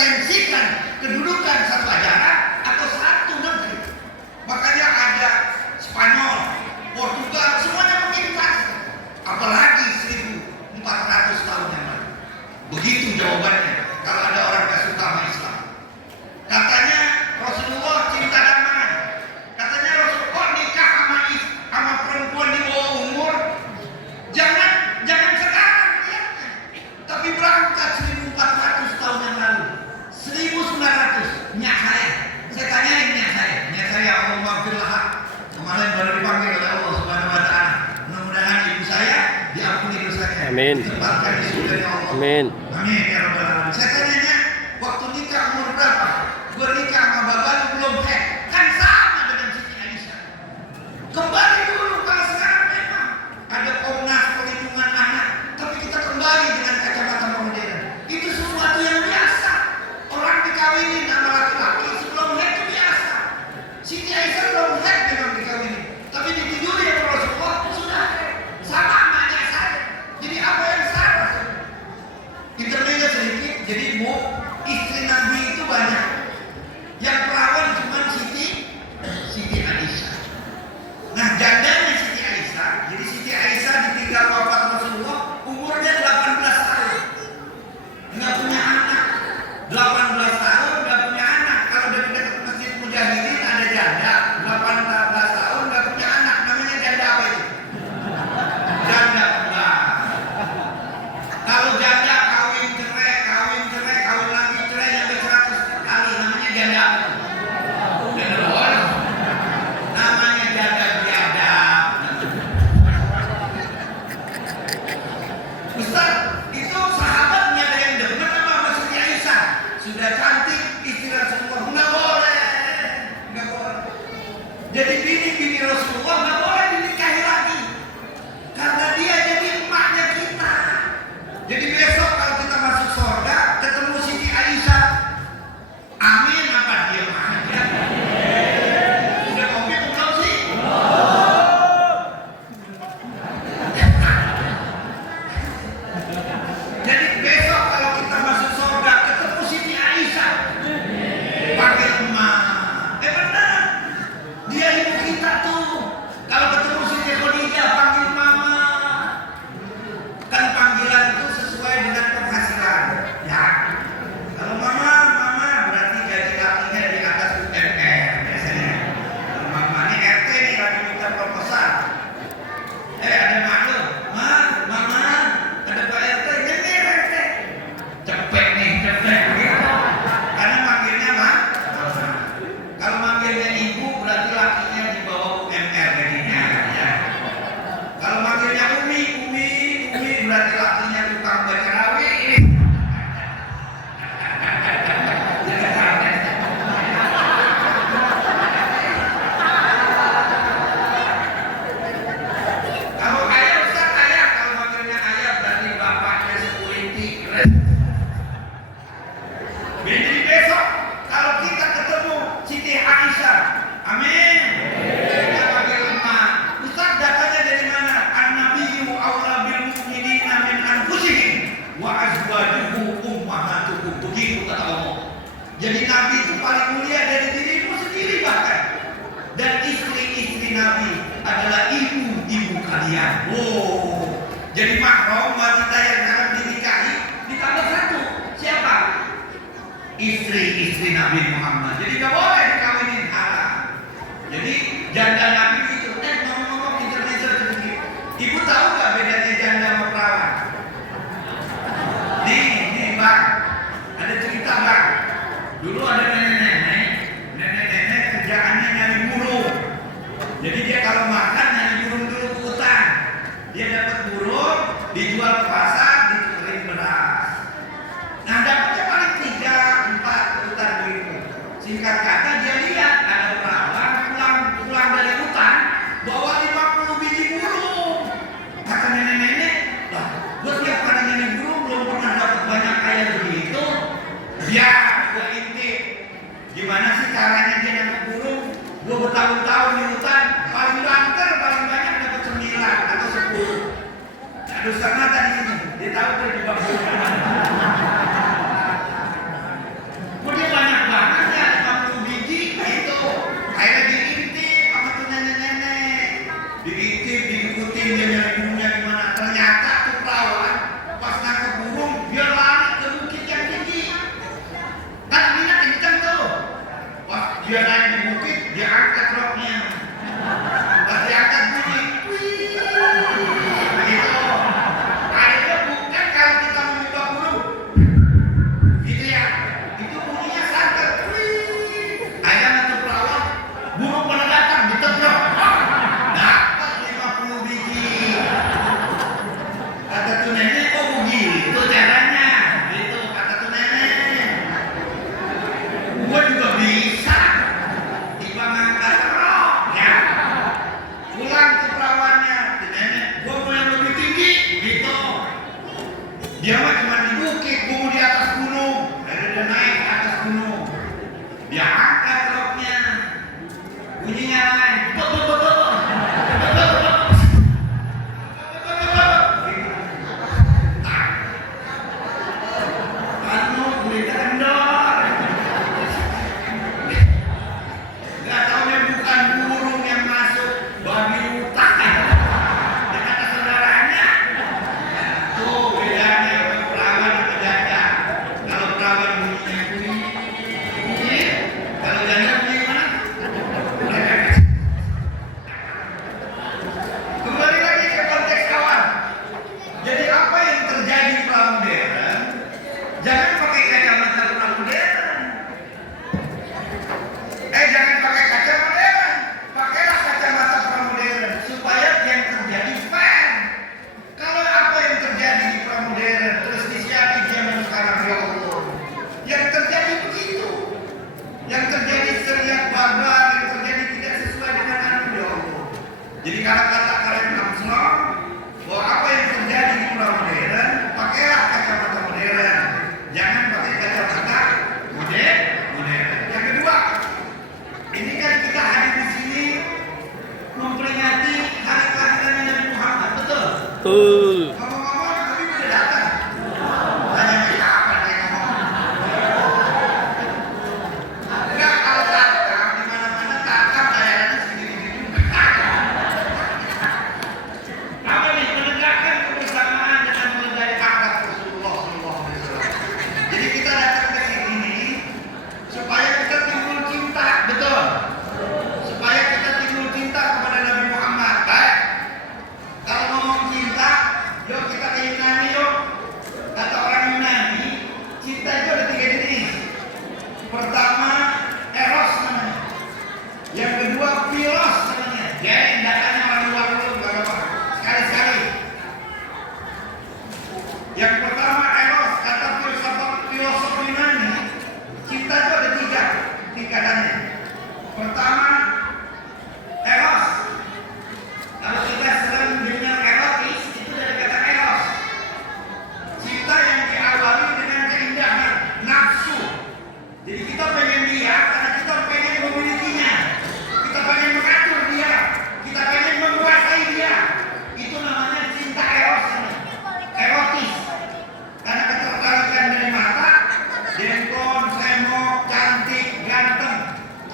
mengeksistensikan kedudukan satu ajaran atau satu negeri. Makanya ada Spanyol, Portugal, semuanya menginvasi. Apalagi 1400 tahun yang lalu. Begitu jawabannya kalau ada orang gak suka sama Islam. Katanya Rasulullah cinta damai. Katanya Rasulullah kok nikah sama perempuan di bawah umur. Jangan sekarang ya. Tapi berangkat 1400 tahun yang lalu. 1900 nyak saya tanyain nyak saya Allah maafirlah. Kemarin baru dipanggil oleh Allah Subhanahu wa taala. Mudah-mudahan ibu saya diampuni dosanya. Amin. Ditempatkan di surga Allah. Amin. Amin ya rabbal alamin. Saya tanya waktu nikah umur berapa? Gue nikah sama bapak belum kan sama dengan Siti Aisyah. Kembali dulu kalau sekarang memang ada Komnas Perlindungan Anak, tapi kita kembali dengan kacamata modern. Itu sesuatu yang biasa. Orang dikawinin sama laki-laki sebelum head itu biasa. Siti Aisyah belum head memang dikawinin, tapi ditiduri sama Rasulullah sudah sama amanya saya. Jadi apa yang salah? Intermezzo sedikit. Jadi Bu, istri Nabi itu banyak. Yang perawan cuma Siti Aisyah. Nah, jandanya Siti Aisyah. Jadi Siti Aisyah ditinggal wafat Rasulullah umurnya 18 tahun. Nggak punya anak. 18 tahun nggak punya anak. Kalau dari dekat Masjid Mujahidin ada janda 18 tahun nggak punya anak. Namanya janda apa itu? Janda enggak. Kalau janda kawin cerai, kawin lagi cerai sampai 100 kali, namanya janda apa? Janda bolos. Namanya janda biadab. Ustaz, itu sahabatnya ada yang demen sama Siti Aisyah. Sudah cantik istri Rasulullah, nggak boleh. Jadi bini Rasulullah nggak boleh dinikahi lagi, karena dia jadi emaknya kita. Jadi besok kalau kita masuk surga ketemu Siti Aisyah, amin apa dia aja? Udah kopi belum sih? Jadi besok kalau kita masuk surga ketemu Siti Aisyah, panggil emak. Benar, dia ibu kita tuh. Kalau ketemu Siti Khadijah panggil mama. Kan panggilan itu sesuai dengan penghasilan. Ya. Kalau mama berarti gaji lakinya di atas UMR biasanya. Kalau mama ini RT nih lagi minta proposal. Ada maklum, mama, ada Pak RT, ini RT. Cepet gitu. Karena manggilnya mama. Kalau manggilnya ibu berarti lakinya di bawah UMR jadinya. Ya. Kalau manggilnya umi berarti lakinya tukang berkerawi. Kalau ayah Ustaz ayah, kalau manggilnya ayah berarti bapaknya security. Jadi besok kalau kita ketemu Siti Aisyah, amin. Kita panggil emak. Ustaz datanya dari mana? An-Nabiyyu aula bil mu'minina min anfusihim wa azwajuhu ummahatuhum. Begitu kata Allah. Jadi Nabi itu paling mulia dari dirimu sendiri bahkan. Dan istri-istri Nabi adalah ibu-ibu kalian. Oh, jadi mahram wanita yang akan dinikahi ditambah satu. Siapa? Istri-istri Nabi Muhammad. Jadi gak boleh dikawinin haram. Jadi janda Nabi itu ngomong-ngomong intermezzo sedikit. Ibu tahu gak bedanya janda sama perawan? Nih bang, ada cerita bang. Dulu ada nenek-nenek kerjaannya nyari burung. Jadi dia kalau makan nyari burung dulu ke hutan. Dia dapat burung, dijual ke pasar, ditukerin beras. Nah dapatnya paling 3-4 hutan begitu. Singkat kata dia lihat ada perawan pulang dari hutan bawa 50 biji burung. Kata nenek-nenek, lah gue tiap kali nyari burung belum pernah dapat banyak kayak begitu. Ya gue intip gimana sih caranya dia nangkep burung. Gue bertahun-tahun di hutan paling banter paling banyak dapat 9 atau 10. Nah Ustaz Nata di sini dia tahu dia di bawah. dia naik di bukit, dia angkat roknya. Pas diangkat bunyi, begitu. Akhirnya bukan kalau kita mencoba burung, gitu ya. Itu bunyinya santet. Akhirnya nanti perawat, burung pada datang, ditegrok. Dapat 50 biji. Kata tuh nenek, oh begitu caranya. Gitu, kata tuh nenek. Gua juga bisa. Tiba ngangkat rok, ya. Pulang ke perawannya, nenek, gua mau yang lebih tinggi, gitu. Dia mah cuma di bukit, gua mau di atas gunung. Akhirnya dia naik ke atas gunung. Dia angkat roknya. Bunyinya lain. Anu, kulitnya kendor. Gak taunya bukan burung yang masuk, babi hutan. Dia kata saudaranya. Tuh bedanya perawan sama janda. Kalau perawan bunyinya bunyi, kalau janda bunyi gimana? Kembali lagi ke konteks awal. Jadi apa yang terjadi pramodern? Jangan pakai kacamata pramodern. Jangan pakai kaca modern. Pakailah kacamata pramodern supaya yang terjadi fair. Kalau apa yang terjadi di pramodern terus disiapkan di zaman sekarang, ya Allah, yang terjadi begitu. Yang terjadi seriak barbar, yang terjadi tidak sesuai dengan anu, ya Allah. Jadi kata-kata Karen Armstrong bahwa apa yang terjadi di pramodern, pakailah kacamata modern. Jangan pakai kacamata modern. Yang kedua, ini kan kita hadir di sini memperingati hari kelahiran Nabi Muhammad, betul? Betul. Ngomong-ngomong, Nabi udah datang. Tanya kita apa dia ngomong? Enggak, kalau takam di mana-mana takam bayarannya segini-gini. Apa nih, menegakkan kebersamaan dengan mengenai akhlak Rasulullah SAW. Jadi kita datang ke sini supaya kita timbul cinta, betul? Supaya kita timbul cinta kepada Nabi Muhammad. Baik. Kalau ngomong cinta, yuk kita ke Yunani yuk. Kata orang Yunani, cinta itu ada 3 jenis. Pertama, eros namanya. Yang kedua, philos namanya. Ya, tindakannya orang luar dulu, gak apa-apa. Sekali-sekali. Yang pertama, eros. Kata filosof Yunani, cinta itu ada 3 tingkatannya. Pertama, eros. Kalau kita sering dengar erotis, itu dari kata eros. Cinta yang diawali dengan keindahan, nafsu. Jadi kita pengen dia karena kita pengen memilikinya. Kita pengen mengatur dia. Kita pengen menguasai dia. Itu namanya cinta eros. Erotis. Karena ketertarikan dari mata, dengkon, semok, cantik, ganteng.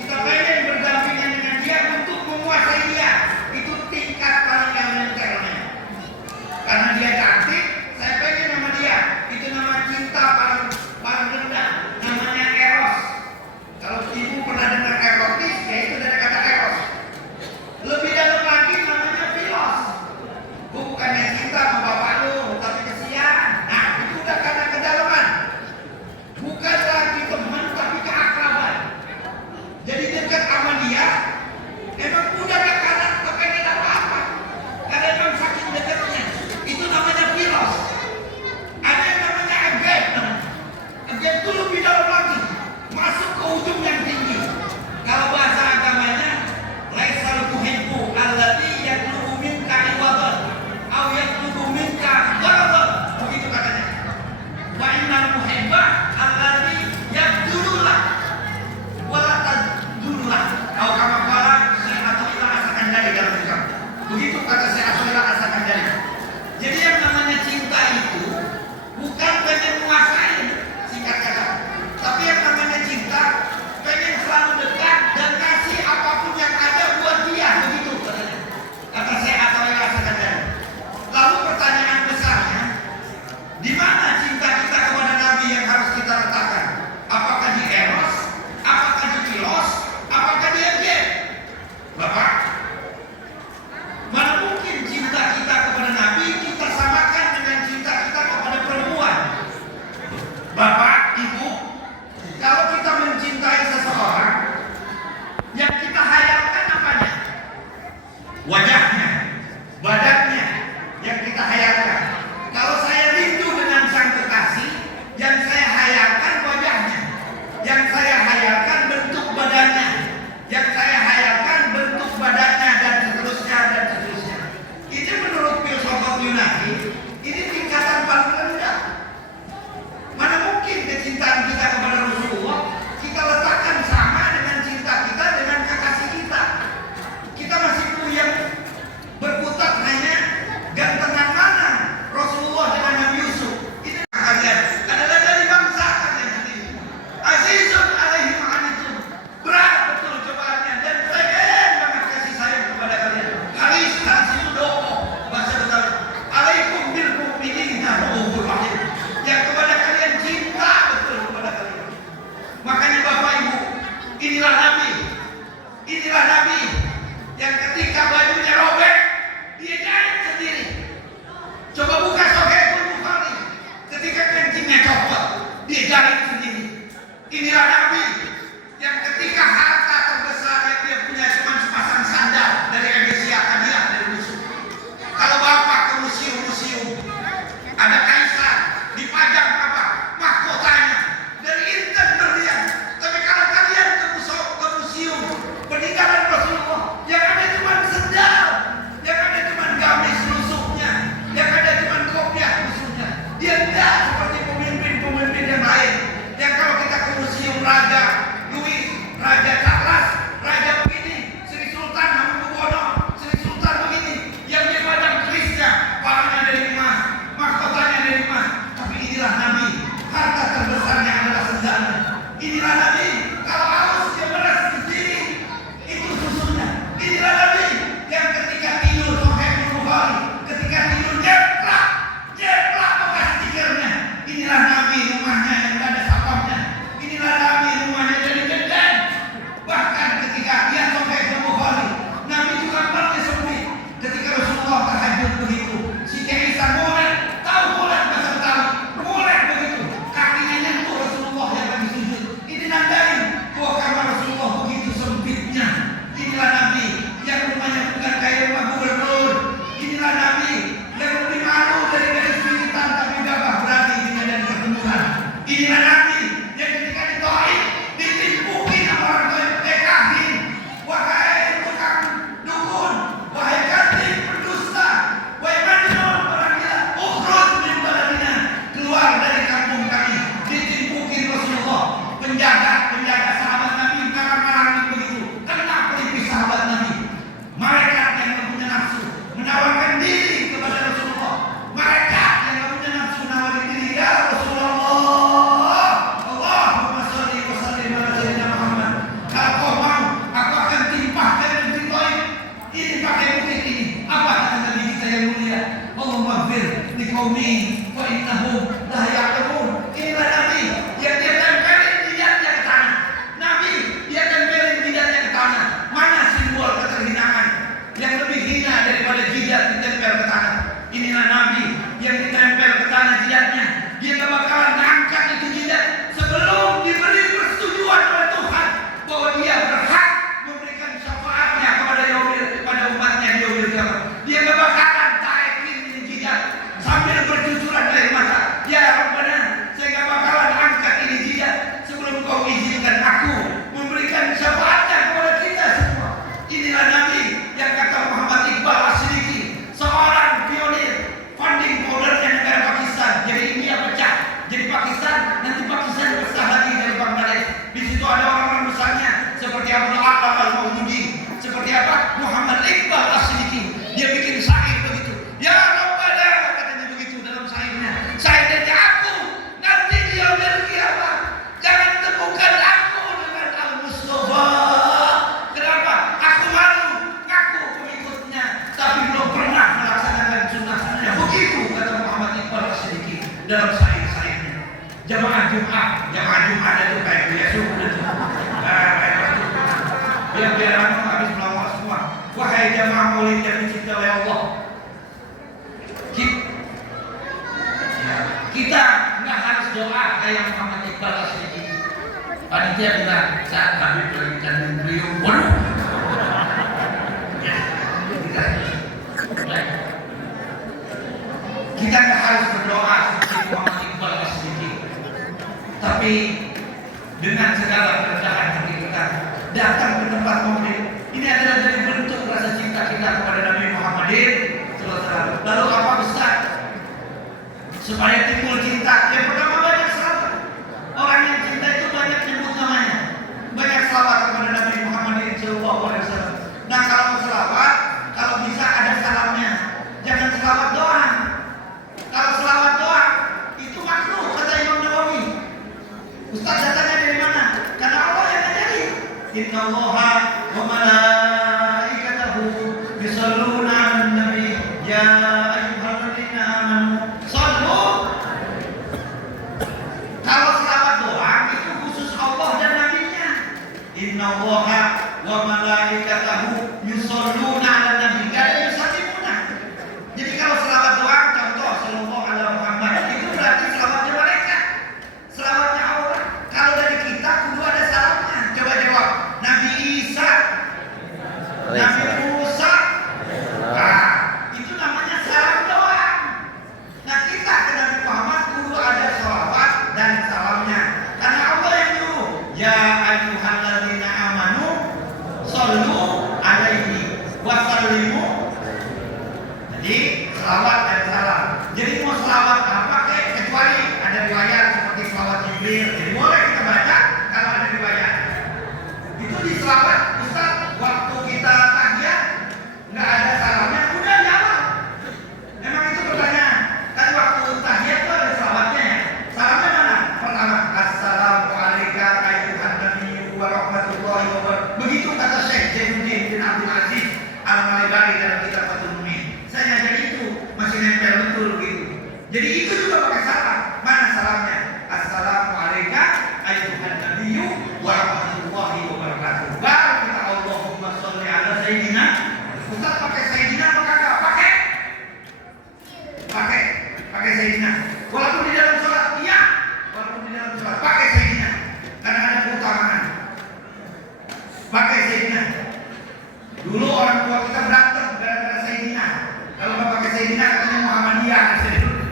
Kita pengen berdampingan dengan dia untuk menguasai dia. Itu tingkat paling elementernya. Karena dia cantik, saya pengen sama dia. Itu nama cinta paling rendah. Namanya eros. Kalau ibu pernah dengar erotis, ya itu dari kata eros. Lebih dalam lagi namanya philos. Bukannya cinta sama bapak lu, tapi kesian. Nah, itu udah karena kedalaman. Bukan lagi teman, tapi keakraban. Jadi dekat sama dia, emang udah gak karena kepengen apa-apa. Karena emang saking dekatnya. Itu namanya philos. Ada yang namanya agen. Agen itu lebih dalam lagi. Masuk ke ujung yang tinggi. Kalau bahasa agamanya, laisal muhibbu alladzi yatlubu minka iwadan aw yatlubu minka gharadan. Begitu katanya. Wa innal muhibba alladzi yabdulullah wala tadullah. Atau kama qala Syekh Athaillah As-Sakandari dalam kitab. Begitu kata Syekh Athaillah As-Sakandari. Jadi yang namanya cinta itu bukan pengen menguasai, singkat kata. Tapi yang namanya cinta pengen Inilah Nabi yang ketika harta terbesar yang dia punya cuma sepasang sandal dari Asia Hadiah dari musuh. Kalau bapak ke museum-museum, ada kaisar dipajang apa? Mahkotanya dari intan berlian. Tapi kalau kalian ke museum peninggalan Rasulullah, yang ada cuma sendal, yang ada cuma gamis rusuknya, yang ada cuma kopiah rusuknya. Dia tidak seperti pemimpin-pemimpin yang lain. Yang kalau kita ke museum Raja Louis, Raja Charles, Raja begini, Sri Sultan Hamengkubuwono, Sri Sultan begini, yang dia padang kerisnya, palanya dari emas, mahkotanya dari emas. Tapi inilah Nabi, harta terbesarnya adalah sendalnya. Inilah Nabi, kalau haus dia beras di sini, itu susunya. Inilah Nabi yang ketika tidur Sahih Bukhari, ketika tidur nyeplak bekas tikirnya. Inilah Nabi, rumahnya yang tidak ada sapamnya. Inilah Nabi, rumahnya jadi genteng. Bahkan ketika dia Sahih Bukhari, Nabi juga pernah sempit. Ketika Rasulullah tahajud begitu, si Aisyah molek, tahu molek bahasa Betawi, molek begitu, kakinya nyentuh Rasulullah yang lagi sujud. Ini nandain bahwa kamar Rasulullah begitu sempitnya. Inilah Nabi yang rumahnya bukan kayak rumah gubernur. Inilah Nabi yang lebih malu dari gadis pinggiran tapi gagah berani di medan pertempuran. Inilah Nabi yang ketika di Taif ditimpukin sama orang Taif, dekahin. Wahai tukang dukun, wahai kantin pendusta, wahai Majnun, orang gila, ukhruj min baladina, keluar dari kampung kami. Ditimpukin Rasulullah, penjaga sahabat Nabi marah-marah begitu. Kenapa pelipis sahabat Nabi? Mereka yang tidak punya nafsu menawarkan diri kepada Rasulullah. Mereka yang tidak punya nafsu menawarkan diri, ya Rasulullah, Allahumma sholli wa sallim ala sayyidina Muhammad. Kalau kau mau, aku akan timpahkan di Taif. Ini pakai bukit ini. Apa kata Nabi kita yang mulia? Allahumma ighfir li qaumi fa innahum la ya'lamun. Inilah Nabi yang dia tempelin jidatnya ke tanah. Nabi dia tempelin jidatnya ke tanah. Mana simbol keterhinaan yang lebih hina daripada jidat ditempel ke tanah? Inilah Nabi yang ditempel ke tanah jidatnya. Dia gak bakalan ngangkat itu jidat sebelum diberi persetujuan oleh Tuhan bahwa dia berhak memberikan syafaatnya kepada umatnya di yaumil kiamat. Dia gak bakalan taikin jidat sambil bercucuran air mata. Ya Rabbana, saya gak bakalan angkat ini jidat sebelum kau izinkan aku memberikan syafaatnya kepada kita semua. Inilah Nabi yang kata Muhammad Iqbal Asyidiki, seorang pionir funding foldernya negara Pakistan. Jadi India pecah jadi Pakistan, nanti Pakistan pecah lagi dari Bangladesh. Di situ ada orang-orang besarnya seperti Abdul Aqam Al-Maududi, seperti apa? Muhammad Iqbal Asyidiki. Dia bikin syair begitu. Ya Rabbana, katanya begitu dalam syairnya. Syairnya aku nanti di yaumil kiamat jangan temukan aku dengan Al-Mustafa. Kenapa? Aku malu ngaku pengikutnya tapi belum pernah melaksanakan sunnahnya. Begitu kata Muhammad Iqbal Asyidiki dalam syair-syairnya. Jamaah Jumat itu kayak biasa sudah. Biar habis melawat semua. Wahai jamaah maulid yang dicintai oleh Allah, kita nggak harus doa kayak Muhammad Iqbal Asyidiki. Panitia bilang saat Habib lagi kandung beliau, waduh. Kita nggak harus berdoa seperti Muhammad Iqbal Asyidiki, tapi dengan segala kerendahan hati kita datang ke tempat maulid. Ini adalah dari bentuk rasa cinta kita kepada Nabi Muhammadin SAW. Lalu apa besar supaya timbul cinta? Yang pertama banyak selawat. Orang yang cinta itu banyak nyebut namanya, banyak selawat kepada Nabi Muhammadin SAW. Nah kalau mau selawat, kalau bisa ada salamnya, jangan selawat doang. Kalau selawat doang itu makruh kata Imam Nawawi. Ustaz datangnya dari mana? Karena Allah yang ngajarin. Innallaha wa malaikatahu yusholluna 'alan nabi ya ayyuhalladzina amanu shallu. Kalau selawat doang itu khusus Allah dan nabinya. Innallaha wa malaikatahu yusholluna 'alan nabi. Enggak ada yusallimuna. Jadi kalau selawat doang contoh sallallahu alaihi Muhammad itu berarti selawatnya malaikat. Selawatnya Allah. Kalau dari kita selawat dan salam. Jadi mau selawat apa kecuali ada riwayat seperti selawat Jibril, jadi boleh kita baca kalau ada riwayat. Itu di selawat Ustaz, waktu kita tahiyat nggak ada salamnya, udah jawab. Memang itu pertanyaan. Kan waktu tahiyat itu ada selawatnya ya. Salamnya mana? Pertama, Assalamualaikum warahmatullahi wabarakatuh. Begitu kata Syekh Zainuddin bin Abdul Aziz Al-Malibari dalam kitab Fathul Mu'in. Saya ngajar itu masih nempel betul gitu. Jadi itu juga pakai salam. Mana salamnya? Assalamualaikum warahmatullahi wabarakatuh. Baru kita Allahumma sholli ala sayyidina. Ustaz pakai sayyidina apa kagak? Pakai sayyidina. Walaupun di dalam sholat, iya. Walaupun di dalam sholat pakai sayyidina. Karena ada keutamaan. Pakai sayyidina. Dulu orang tua kita berantem gara-gara sayyidina. Kalau nggak pakai sayyidina katanya Muhammadiyah.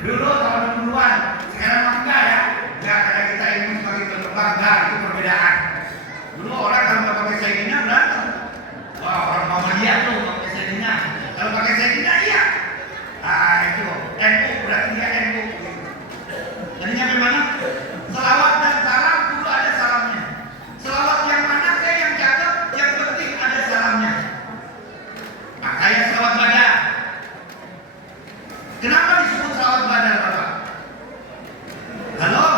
Dulu tahun 60-an. Sekarang mah enggak ya. Enggak, karena kita ini sebagai bentuk bangga, itu perbedaan. Dulu orang kalau nggak pakai sayyidina berantem. Wah, orang Muhammadiyah tuh nggak pakai sayyidina. Kalau pakai sayyidina iya. Ah itu NU, berarti dia NU. Jadi nyampe mana? Selawat dan salam dulu ada salamnya. Selawat yang mana kayak yang cakep, yang penting ada salamnya. Makanya selawat badar. Kenapa disebut selawat badar, Bapak? Halo?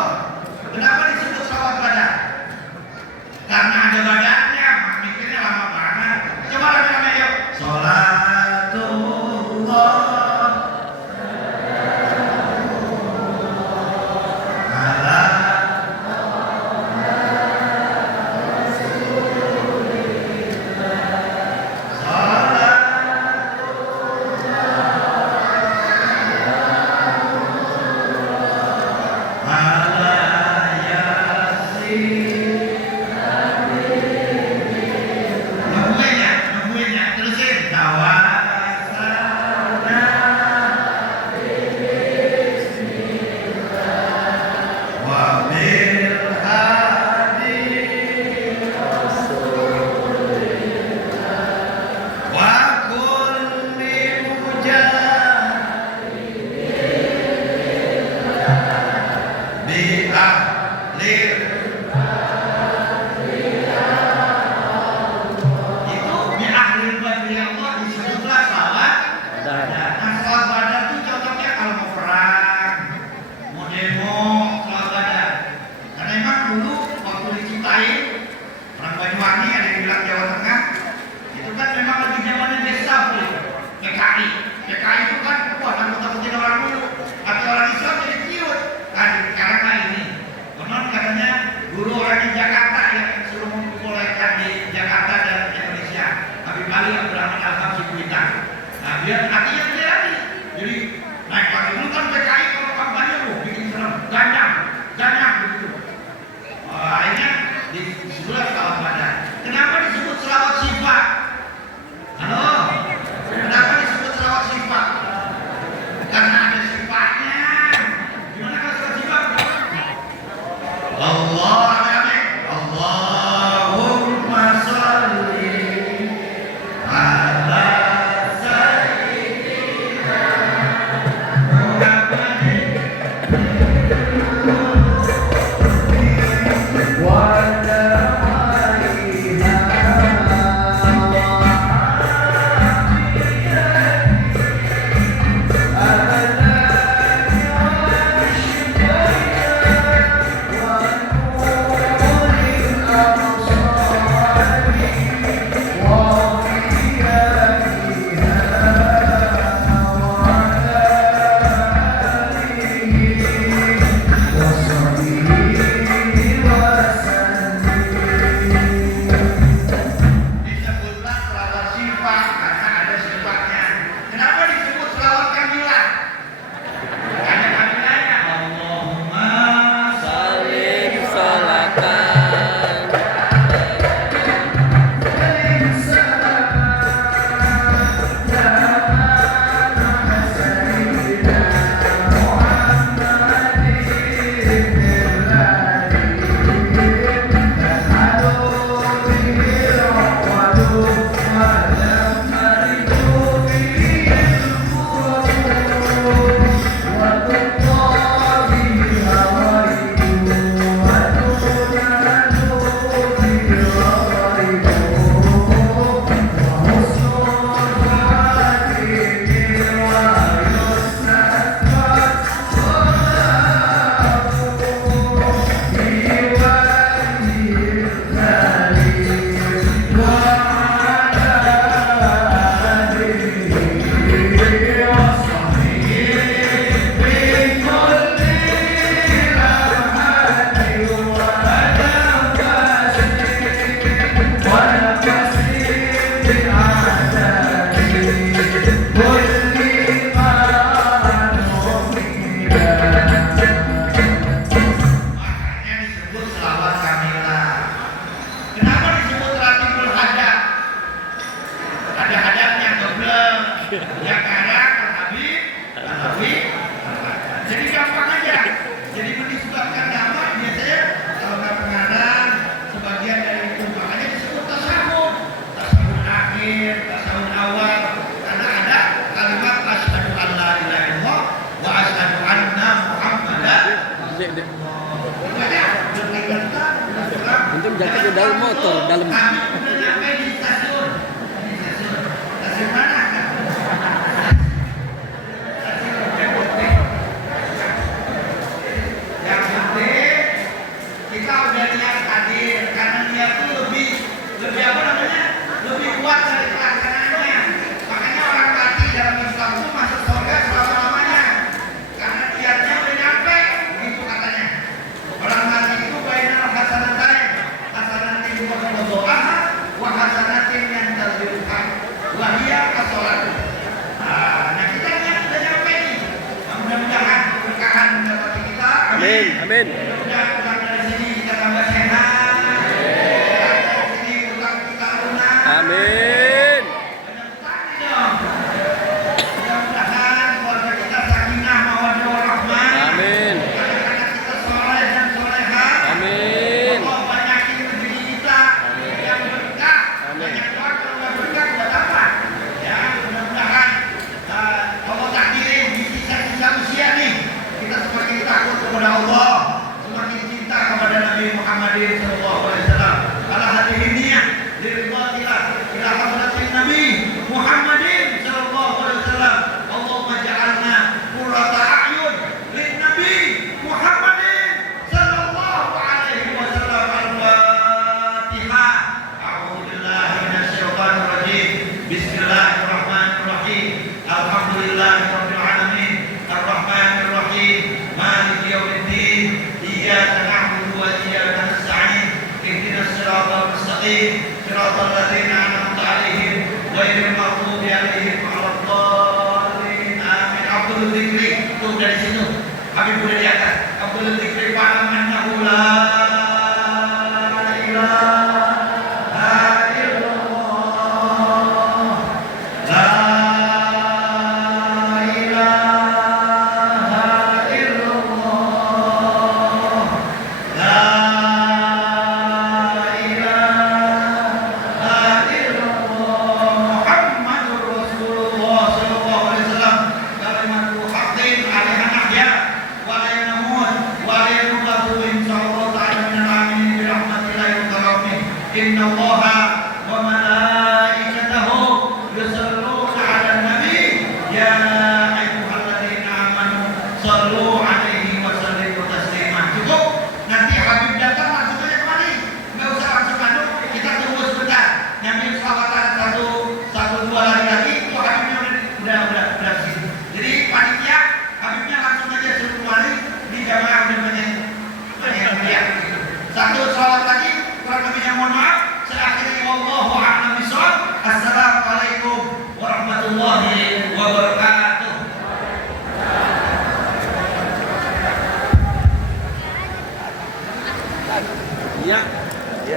Kenapa disebut selawat badar? Karena ada badarnya, mikirnya lama banget. Coba rame-rame yuk. Sholatullah Wanda Antum jaket di dalam motor, dalam. Kami udah nyampe di stasiun. Stasiun mana? Yang penting kita udah niat hadir karena niat itu lebih apa namanya? Lebih kuat dari pelaksanaannya. Makanya orang mati dalam Islam itu masuk surga selama-lamanya. Karena niatnya udah nyampe, begitu katanya. Orang mati itu bainal hasanatain, hasanatin wa wa hasanatin yang terlihat wahia kasolat. Nah kita udah nyampe nih. Mudah-mudahan keberkahan mendapati kita. Amin, amin. Mudah-mudahan pulang dari sini kita tambah sehat. Pulang dari sini pulang kita lunas. Amin. Banyak utang dong. Mudah-mudahan keluarga kita sakinah mawaddah warahmah. Amin. Anak-anak kita soleh dan solehah. Amin. Allah banyakin rezeki kita yang berkah. Amin. Banyak doa kalau nggak berkah buat apa? Ya mudah-mudahan Allah takdirin di sisa-sisa usia nih kita semakin takut kepada Allah, semakin cinta kepada Nabi Muhammadin Sallallahu Alaihi Wasallam. Ala hadirin niyah liridhatillah ila hadratin Nabi Muhammadin Sallallahu Alaihi Wasallam. Allahumma ja'alna qurrata a'yun lin Nabi Muhammadin Sallallahu Alaihi Wasallam. Al-Fatihah. A'udzu billahi minasyaitonir rajim. Bismillahirrahmanirrahim. Alhamdulillahirabbil alamin. Arrahmanir rahim. Maliki yaumiddin. Iyyaka na'budu wa iyyaka nasta'in. Ihdinas siratal mustaqim. Siratal ladzina an'amta 'alaihim ghairil maghdubi 'alaihim waladdallin. Amin. Abdul Dzikri itu dari situ. Habib udah di atas. Abdul Dzikri fa'lam annahu la ilaha illallah. La ilaha illallah. La ilaha illallah. Muhammadur Rasulullah sallallahu alaihi wasallam. Kalimatu haqqin 'alaiha nahya wa la yanamut wa la yanqatu insyaallah ta'ala min al-amin bi rahmatillahi wa karamih. Innallaha wa malaikatahu yusalluna 'alan nabi ya ayyuhalladzina amanu shallu 'alaihi wa sallimu taslima. Cukup. Nanti Habib datang langsung aja kemari. Enggak usah langsung aduk, kita tunggu sebentar. Nyambil selawatan satu dua lari lagi, itu Habibnya udah sini. Jadi panitia Habibnya langsung aja suruh kemari di jamaah udah banyak lihat gitu. Satu selawat lagi, kurang lebihnya mohon maaf. Saya akhiri wallahu a'lam bishawab. Assalamualaikum warahmatullahi wabarakatuh. Ya.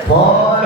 Oh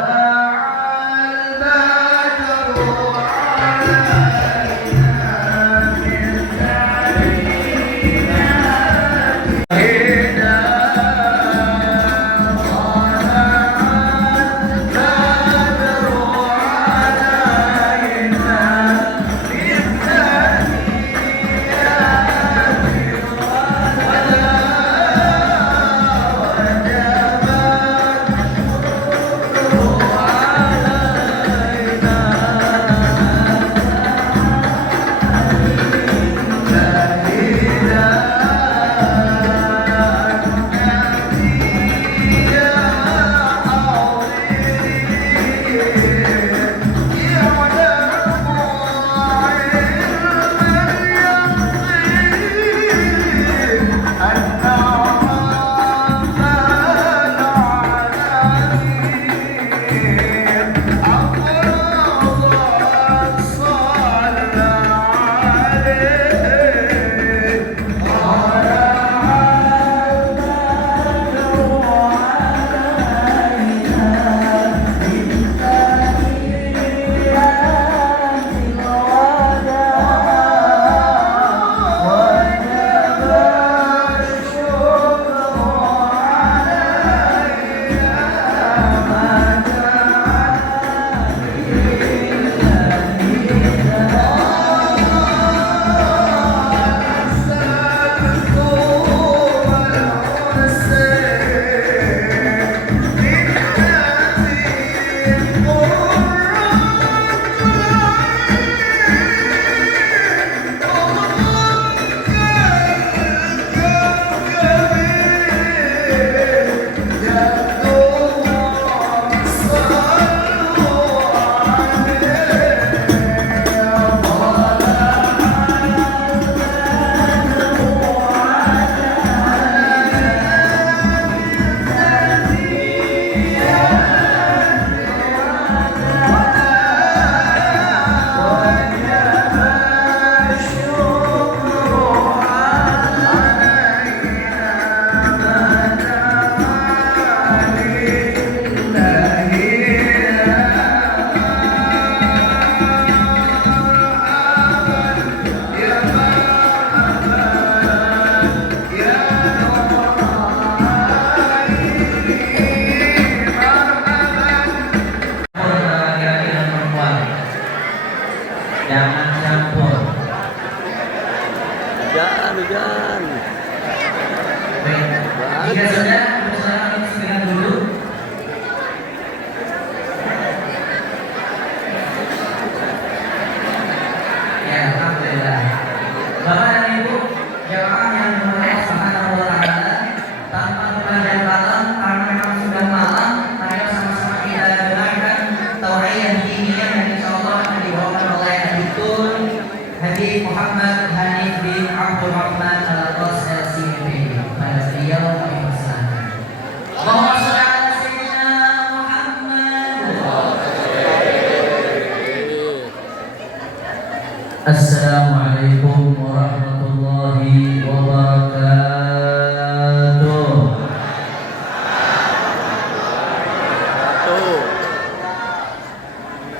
Assalamualaikum warahmatullahi wabarakatuh. Tuh.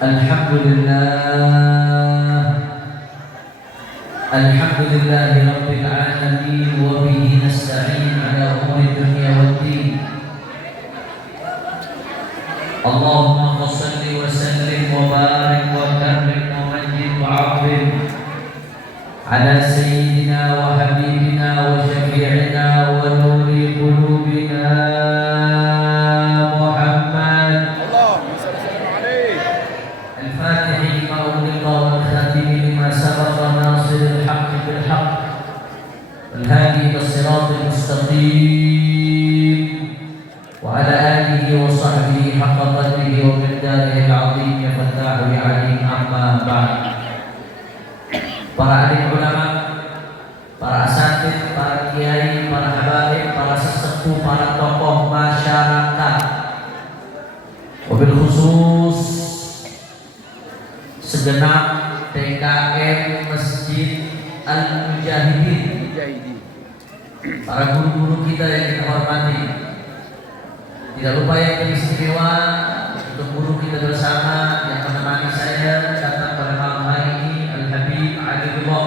Alhamdulillahi rabbil alamin wa bihi nasta'in ala umuri dunya waddin. Allahumma shalli wa sallim wa barik wa karrim wa majid wa 'azim ala sayyidina wa habibina wa syafi'ina wa nuri qulubina Muhammad. Allahumma salli alaihi. الفاتح لما أغلق والخاتم لما سبق ناصر الحق بالحق والهادي إلى الصراط المستقيم وعلى آله وصحبه حق قدره ومقداره العظيم يا فتاح يا عليم. أما بعد. Para alim ulama, para asatidz, para kiai, para habaib, para sesepuh, para tokoh masyarakat, wabil khusus segenap TKM Masjid Al-Mujahidin, para guru-guru kita yang kita hormati. Tidak lupa yang teristimewa untuk guru kita bersama yang menemani saya datang pada malam hari ini, Al-Habib Adilullah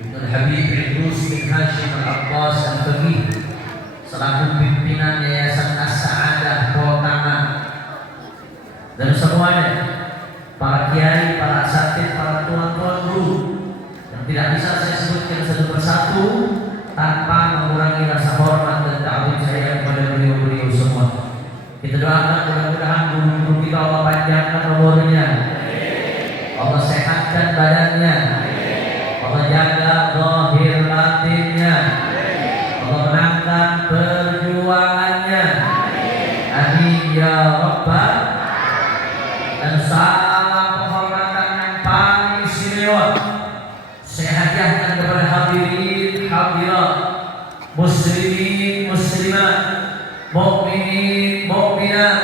Ibnu Al-Habib Idrus bin Hashim Al-Abbas Al-Faqih, selaku pimpinan Yayasan As-Sa'adah Kota, dan semuanya, para kiai, para asatidz, para tuan-tuan guru yang tidak bisa saya sebutkan satu persatu tanpa mengurangi rasa hormat dan ta'zim saya kepada beliau-beliau semua. Kita doakan mudah-mudahan guru-guru kita Allah panjangkan umurnya, Allah sehatkan badannya, Allah jaga zahir batinnya, Allah menangkan perjuangannya. Amin ya rabbal. Dan salam penghormatan yang paling istimewa saya hadiahkan kepada hadirin hadirat, muslimin muslimat, mukminin mukminat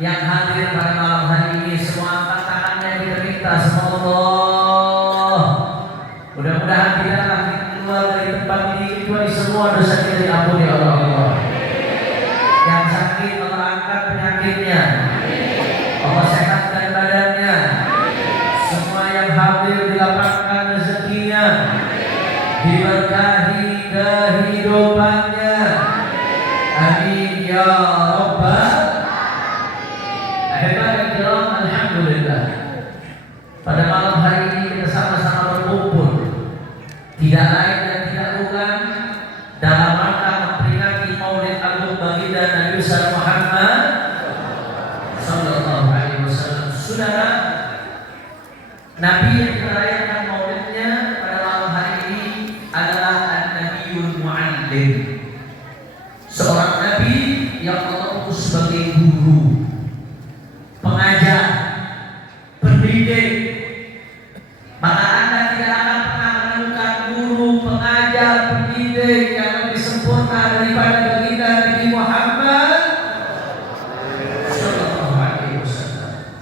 yang hadir pada malam hari ini. Semua angkat tangannya kita minta sama Allah, mudah-mudahan tidaklah keluar dari tempat ini kecuali semua dosa kita diampuni oleh Allah. Yang sakit Allah angkat penyakitnya, Allah sehatkan badannya. Semua yang hadir dilapangkan rezekinya, diberkahi kehidupannya. Amin ya rabbal. Ahibati kiram, alhamdulillah. Pada malam hari ini kita sama-sama berkumpul tidak lain dan tidak bukan dalam rangka memperingati Maulid Agung Baginda Nabi Muhammad sallallahu alaihi wasallam. Saudara, Nabi yang merayakan maulidnya pada malam hari ini adalah An-Nabiyul Mu'allim, seorang nabi yang Allah utus sebagai guru, pengajar, pendidik. Maka Anda tidak akan pernah menemukan guru, pengajar, pendidik yang lebih sempurna daripada baginda Nabi Muhammad sallallahu alaihi wasallam.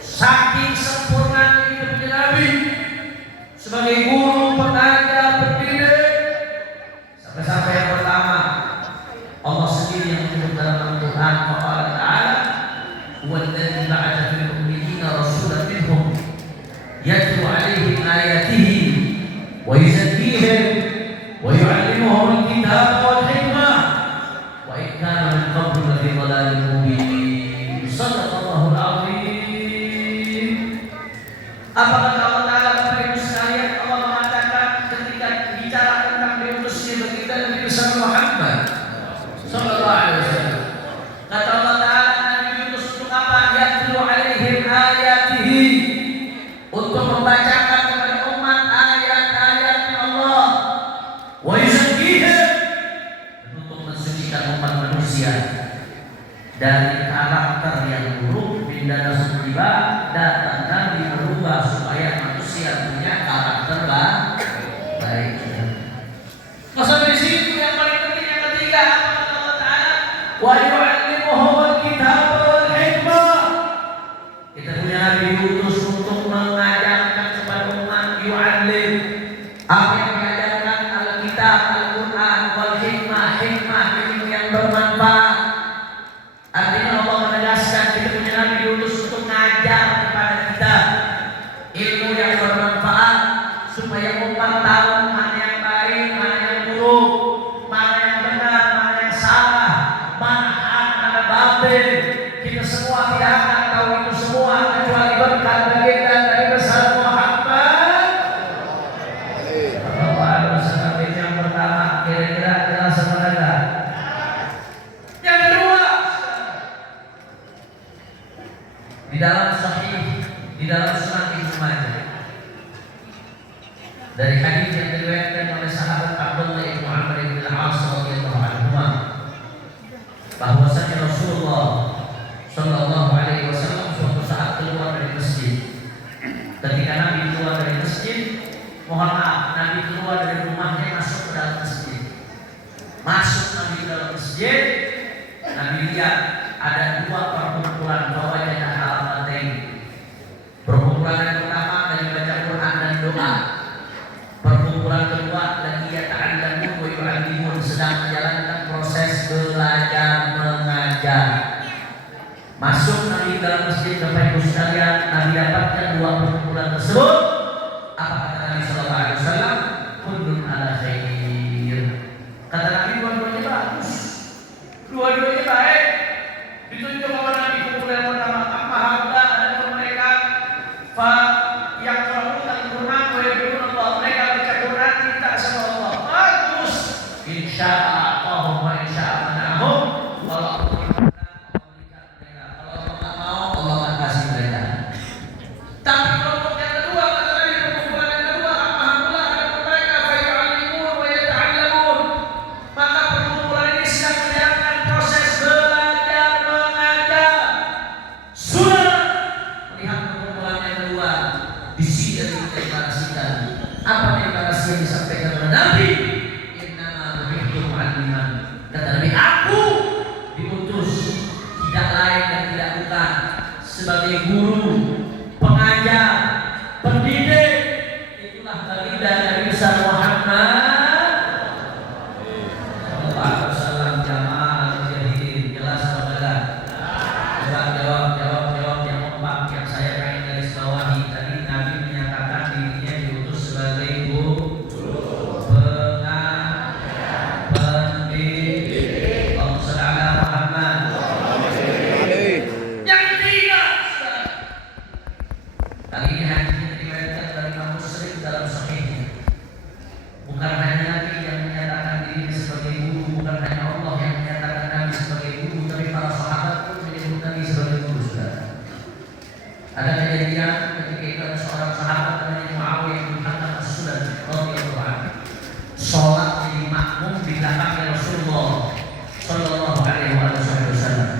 Saking sempurna hidupnya Nabi sebagai guru, pengajar, pendidik, sampai-sampai yang pertama Allah sendiri yang menyebut dalam Al-Quran, Qala Ta'ala, "Walladzi ba'atha fil ummiyina rasulan minhum yatlu 'alaihim ayatihi wa yuzakkihim wa yu'allimuhum al-kitaba wal hikmah wa in kanu min qablu lafi dhalalin mubin." Shadaqallahul 'azim. Apakah Allah Ta'ala, Bapak Ibu sekalian, Allah mengatakan ketika bicara tentang diutusnya baginda Nabi Muhammad sallallahu alaihi wasallam, kata Allah Ta'ala, Nabi diutus untuk apa? Yatlu 'alaihim ayatihi, untuk membacakan kepada umat ayat-ayatnya Allah, wa yuzakkihim, untuk mensucikan umat manusia dari karakter yang buruk, pindah musibah, datang Nabi merubah supaya manusia punya karakter baik. Masa di situ yang paling penting yang ketiga, apa kata Allah Ta'ala? Wa yu'allimuhum al-kitaba wal hikmah. Kita punya Nabi diutus untuk mengajarkan kepada umat, di dalam Sahih, di dalam Sunan Ibnu Majah dari hadis yang diriwayatkan oleh sahabat Abdullah bin Amr bin Al-As radhiyallahu anhu bahwasanya Rasulullah sallallahu alaihi wasallam suatu saat keluar dari masjid. Ketika Nabi keluar dari masjid, mohon maaf, Nabi keluar dari rumahnya masuk ke dalam masjid. Masuk Nabi ke dalam masjid, Nabi lihat ada dua perkumpulan bawahnya halaman. Perkumpulan yang pertama dari baca Quran dan doa. Perkumpulan kedua lagi yata'allamun wa yu'allimun, sedang menjalankan proses belajar mengajar. Masuk Nabi dalam masjid, Bapak Ibu sekalian, Nabi dapatkan dua perkumpulan tersebut. Apa kata Nabi sallallahu alaihi wasallam? Kullun ala khair. Kata Nabi dua-duanya bagus. Dua-duanya baik. Ditunjuk oleh Nabi kumpulan yang pertama, apa haula dan mereka fa yang Quran Al-Qur'an wa yaqulun Allah, mereka baca Quran minta sama Allah. Bagus. Insyaallah wa insyaallah. Kalau sebagai guru, pengajar, pendidik, itulah baginda Nabi Muhammad sallallahu alaihi wasallam. Jamaah mujahidin, jelas atau enggak? Jawab yang kompak yang saya pengen garis bawahi. Tadi Nabi menyatakan dirinya diutus sebagai guru, pengajar, pendidik. Allahumma shalli ala Muhammad. Kali ini hadis ini diriwayatkan dari Imam Muslim dalam Sahihnya. Bukan hanya Nabi yang menyatakan diri sebagai guru, bukan hanya Allah yang menyatakan Nabi sebagai guru, tapi para sahabat pun menyebut Nabi sebagai guru. Saudara, ada kejadian ketika itu ada seorang sahabat namanya Muawiyah bin Hakam As-Sulami radhiyallahu anhu sholat jadi makmum di belakangnya Rasulullah sallallahu alaihi wasallam.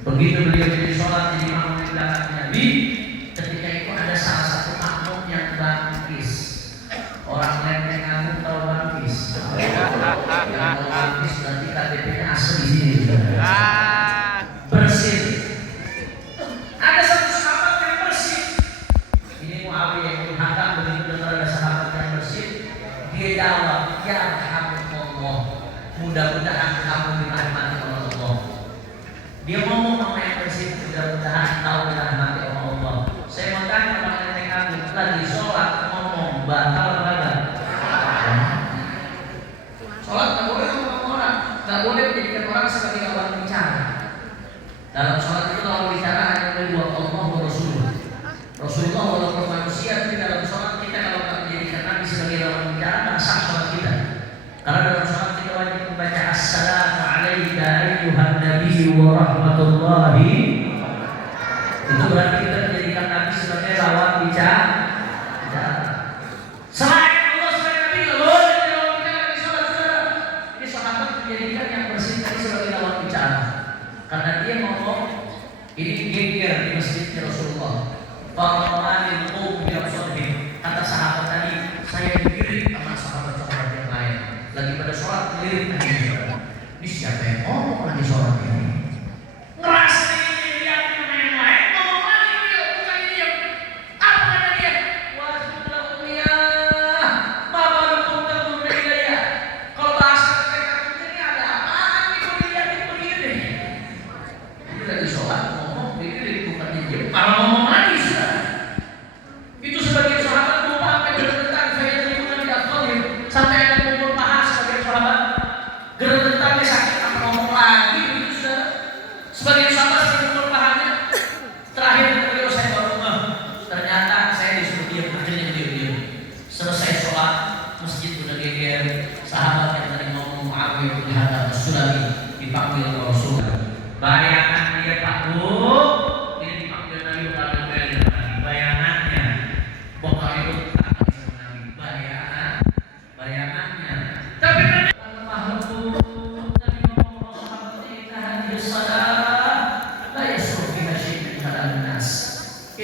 Begitu beliau jadi sholat jadi makmum di belakangnya Nabi, ketika itu ada salah satu makmum yang bangkis. Orang lain yang ngamuk tahu bangkis. Yang tahu bangkis berarti KTP-nya asli di sini. Bersih. Ada satu sahabat yang bersih. Ini Muawiyah bin Hakam, begitu dengar ada sahabat yang bersih, dia jawab, ya Alhamdulillah, mudah-mudahan kamu dirahmati oleh Allah. Dia ngomong sama yang bersih, mudah-mudahan tahu dirahmati oleh Allah. Saya mau tanya sama nenek kamu, lagi sholat ngomong batal apa enggak? Sholat nggak boleh ngomong orang, nggak boleh menjadikan orang sebagai lawan bicara. Dalam sholat itu lawan bicara hanya boleh dua, Allah dan Rasulullah. Rasulullah walaupun manusia, tapi dalam sholat kita kalau nggak menjadikan Nabi sebagai lawan bicara, nggak sah sholat kita. Karena dalam sholat kita wajib membaca Assalamualaikum ayyuhan Nabi wa rahmatullahi. Itu berarti kita menjadikan Nabi sebagai lawan bicara. Selain Allah, selain Nabi, nggak boleh lawan bicara di sholat. Ini sahabat menjadikan yang bersih tadi sebagai lawan bicara. Karena dia ngomong, ini geger di masjidnya Rasulullah. Fa'amalil qawm bi-absarihim. Kata sahabat tadi, saya dilirik sama sahabat-sahabat yang lain. Lagi pada sholat, dilirik tadi. Ini siapa yang ngomong lagi sholat ini? Ngerasa ini lihat yang lain ngomong lagi dia, bukan dia. Apa kata dia? Wajiblah umiyah, mabalukum taqulu ilayya. Kalau bahasa mereka ini ada apaan nih kok dilihatin begini? Itu lagi sholat ngomong dilirik, bukan dia. Kalau ngomong lagi sudah. Itu sebagai sahabat lupa sampai gergetan saya terima di afdhalim, sampai ada kumpul paha sebagai sahabat gergetannya sakit apa ngomong lagi begitu sudah.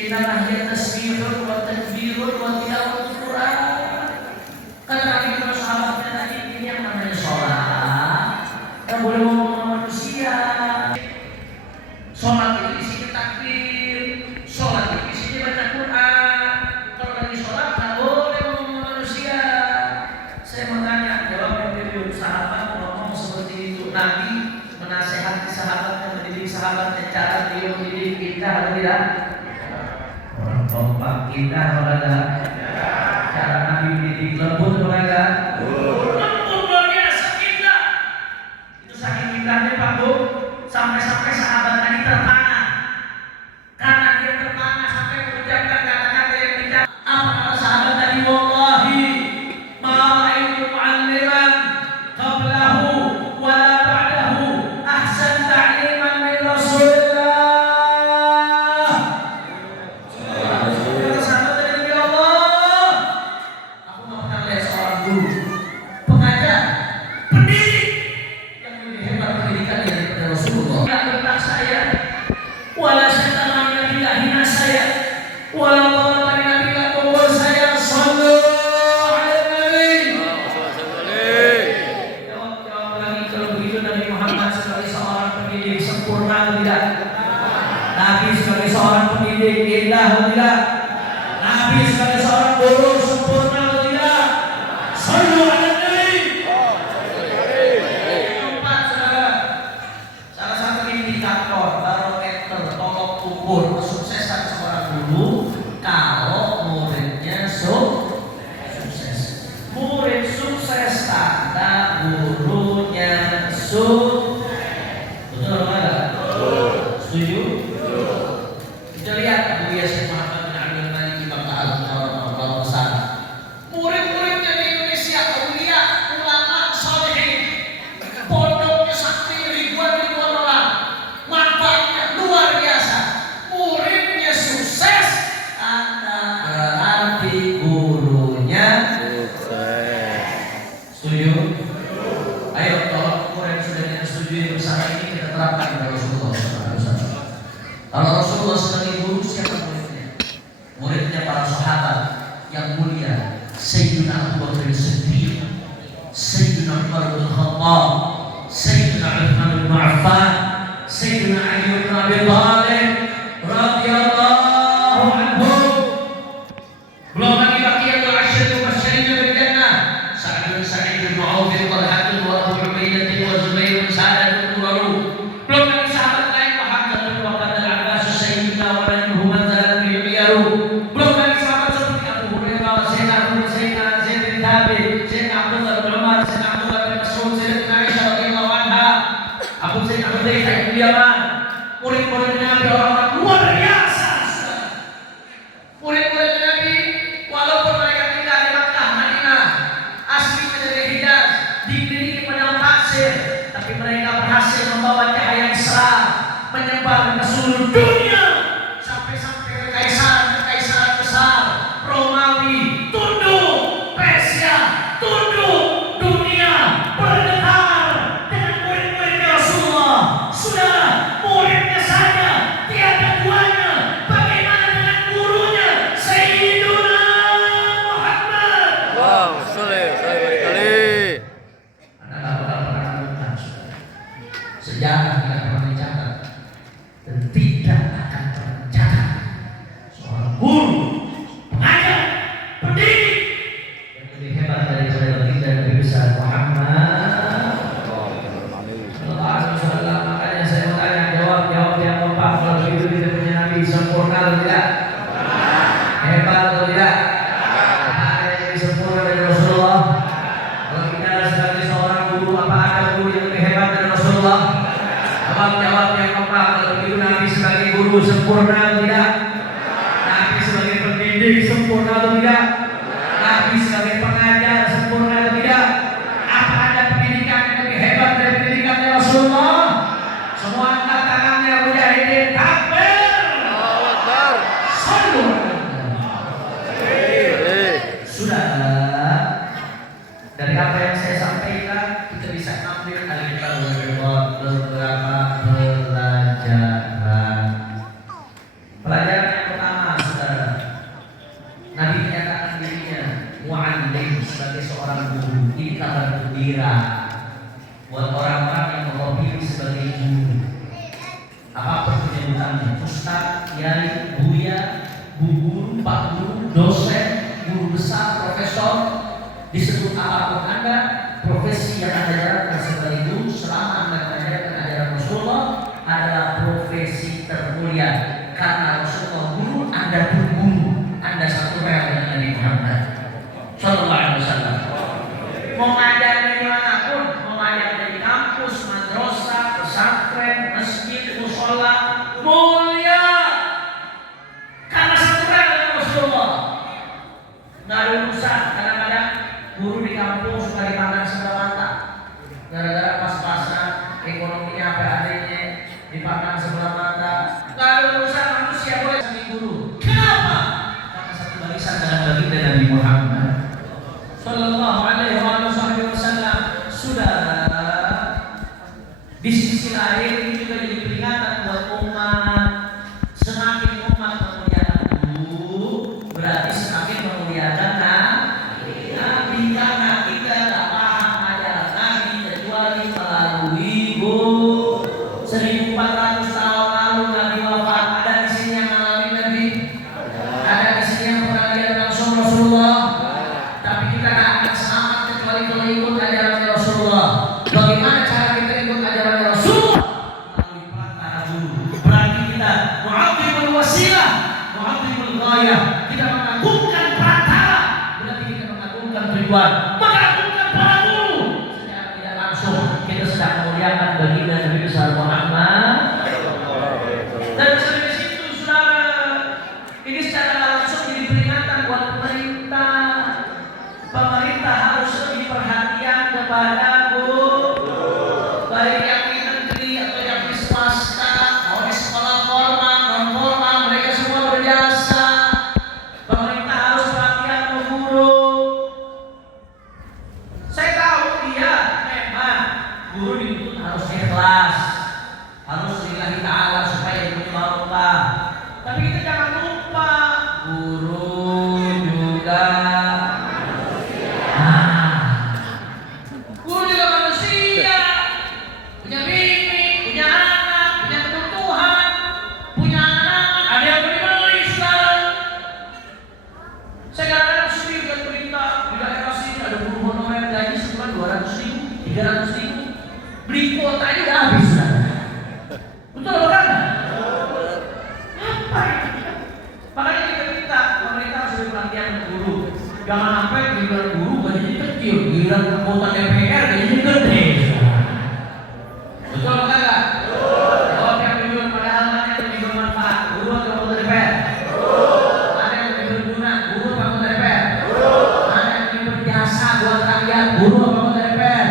Innama hiya tasbihun wa takbirun wa tilawatul Quran. Kata Nabi para sahabatnya tadi, ini yang namanya sholat. Yang boleh ngomong sama manusia. Sholat itu isinya takbir, sholat itu isinya baca Quran. Kalau lagi sholat nggak boleh ngomong sama manusia. Saya mau tanya, jawab yang sahabat ngomong seperti itu. Nabi menasehati sahabatnya, mendidik sahabatnya, cara dia mendidik indah atau tidak? Orang kompak indah atau tidak? Cara Nabi mendidik lembut atau tidak? Lembut luar biasa indah. Itu saking indahnya Pak Bu, sampai-sampai sahabat tadi terpana. Karena dia terpana sampai mengucapkan kata-kata yang bijak. Apa kata sahabat tadi? Wallahi ma ra'aitu mu'alliman qablahu wa la ba'dahu ahsan ta'liman min Rasulillah. Kata sahabat tadi, ya Allah, aku mau pernah lihat seorang guru, pengajar, pendidik yang lebih hebat pendidikan daripada Rasulullah. Tidak tentang saya, wala syaitan yang tidak hina saya, wala tolak Nabi tidak pukul saya. Sallu ala Nabi. Jawab lagi, kalau begitu Nabi Muhammad sebagai seorang pendidik sempurna atau tidak? Nabi sebagai seorang pendidik indah atau tidak? Nabi sebagai seorang guru sempurna atau tidak? Sallu ala Nabi. Empat, saudara. Salah satu indikator barometer tolok ukur kesuksesan seorang guru, kalau muridnya sukses. Murid sukses tanda gurunya sukses. Betul atau tidak? Setuju? Kita lihat Abu Yasin Muhammad bin Abdul Malik Imam Ta'ala besar. Murid-muridnya di Indonesia aulia, ulama, salihin. Pondoknya sakti ribuan orang. Manfaatnya luar biasa. Muridnya sukses, tanda berarti gurunya Sukses. setuju? Ayo tolong murid sudah kita setujui bersama ini kita terapkan pada Rasulullah SAW. Kalau Rasulullah sebagai guru, siapa muridnya? Muridnya para sahabat yang mulia, Sayyidina Abu Bakar As-Siddiq, Sayyidina Umar bin Khattab, Sayyidina Uthman bin Affan, Sayyidina Ali bin Abi Thalib radhiyallahu anhum. Belum lagi baqiyatul asyratul mubasysyirina bil jannah, Sa'd bin Sa'id bin Mu'adz bin Talhah wa Abu Ubaidah wa Zubair bin Sa'ad bin Nurawi. Belum lagi sahabat lain Muhammad bin Waqad al-Abbas Sayyidina wa minhum Manzalan bin Yaru. Belum lagi sahabat seperti Abu Hurairah, Sayyidina Zaid bin Thabit, Sayyidina Abdullah bin Umar, Sayyidina Abdullah bin Mas'ud, Sayyidina Aisyah radhiyallahu anha, Abu Zaid Hudzaifah bin Yaman. Murid-murid Nabi orang-orang luar biasa. Murid-murid Nabi walaupun mereka tinggal di Makkah, Madinah, aslinya dari Hijaz, dikelilingi padang pasir, tapi mereka berhasil membawa cahaya Islam menyebar ke seluruh dunia, sampai-sampai ke kekaisaran besar Romawi tunduk, Persia tunduk, dunia bergetar dengan murid-muridnya Rasulullah. Sudah muridnya saja tiada duanya, bagaimana dengan gurunya Sayyiduna Muhammad? Wow, soleh berkali. Anda tak bakal pernah menemukan sejarah tidak pernah mencatat dan tidak akan pernah mencatat seorang guru, pengajar, pendidik yang lebih hebat daripada baginda Nabi besar Muhammad sallallahu alaihi wasallam. Makanya saya mau tanya, jawab yang kompak. Kalau begitu kita punya Nabi sempurna atau tidak? Hebat atau tidak? Ada yang lebih sempurna dari Rasulullah? Kalau kita sebagai seorang guru, apa ada guru yang lebih hebat dari Rasulullah? Jawab yang kompak. Kalau begitu Nabi sebagai guru sempurna atau tidak? Nabi sebagai pendidik sempurna atau tidak? Nabi sebagai pengajar sempurna atau tidak? Apa ada pendidikan yang lebih hebat dari pendidikannya Rasulullah? Semua angkat tangannya, mujahidin, takbir. Allahu Akbar. Sallu alaihi. Sudah. Dari apa yang saya sampaikan, kita bisa ambil beberapa pelajaran. Pelajaran yang pertama, kami, Ustaz, Kiai, Buya, Bu Guru, Pak Guru, dosen, guru besar, profesor, disebut apapun Anda, profesi yang Anda jalankan sekaligus selama Anda mengajarkan ajaran Rasulullah adalah profesi termulia, karena Rasulullah guru, Anda pun guru, Anda satu rel dengan Nabi Muhammad Sallallahu Alaihi Wasallam. Mau ngajar di manapun, mau ngajar di kampus, madrasah, pesantren, masjid, musola, mulia, karena satu rel dengan Rasulullah. Nggak ada urusan. Kadang-kadang guru di kampung suka dipandang sebelah mata, gara-gara pas-pasan ekonominya apa adanya dipandang sebelah mata. Nggak ada urusan, manusia boleh sama guru. Kenapa? Karena satu barisan dalam baginda Nabi Muhammad Sallallahu Alaihi Wasallam. Sudah di sisi lain ini juga jadi peringatan buat umat. Semakin umat memuliakan guru, berarti semakin memuliakan Nabi. Karena kita tak paham ajaran Nabi kecuali melalui guru. 1400 tahun lalu Nabi wafat. Ada di sini yang mengalami Nabi, ada di sini yang pernah lihat langsung Rasulullah. Tapi kita tak akan selamat kecuali kalau ikut ajaran Rasulullah. Bagaimana cara kita ikut ajaran Rasulullah? Melalui perantara guru. Berarti kita mu'adzimul wasilah, mu'adzimul ghayah. Kita mengagungkan perantara, berarti kita mengagungkan tujuan, mengagungkan para guru. Secara tidak langsung kita sedang memuliakan baginda Nabi besar Muhammad. Dan dari situ saudara, ini secara langsung jadi peringatan buat pemerintah. Pemerintah harus lebih perhatian kepada guru, baik yang di negeri atau yang di swasta, mau di sekolah formal, non formal, mereka semua berjasa. Pemerintah harus perhatian ke guru. Saya tahu dia memang guru dituntut harus ikhlas, harus lillahi ta'ala supaya dipuji barokah. Tapi kita jangan lupa guru juga guru juga manusia, punya bini, punya anak, punya kebutuhan, punya anak, ada yang beli sekarang. Saya kadang-kadang sedih lihat berita di daerah sini ada guru honorer gaji sebulan 200.000, 300.000, beli kuota aja udah habis sudah. Betul apa kan? Apa ini? Makanya kita minta pemerintah harus lebih perhatian ke guru. Jangan sampai giliran guru gajinya kecil, giliran anggota DPR gajinya gede. Betul apa enggak? Jawab yang jujur, padahal mana yang lebih bermanfaat, guru atau anggota DPR? Mana yang lebih berguna, guru atau anggota DPR? Mana yang lebih berjasa buat rakyat, guru atau anggota DPR?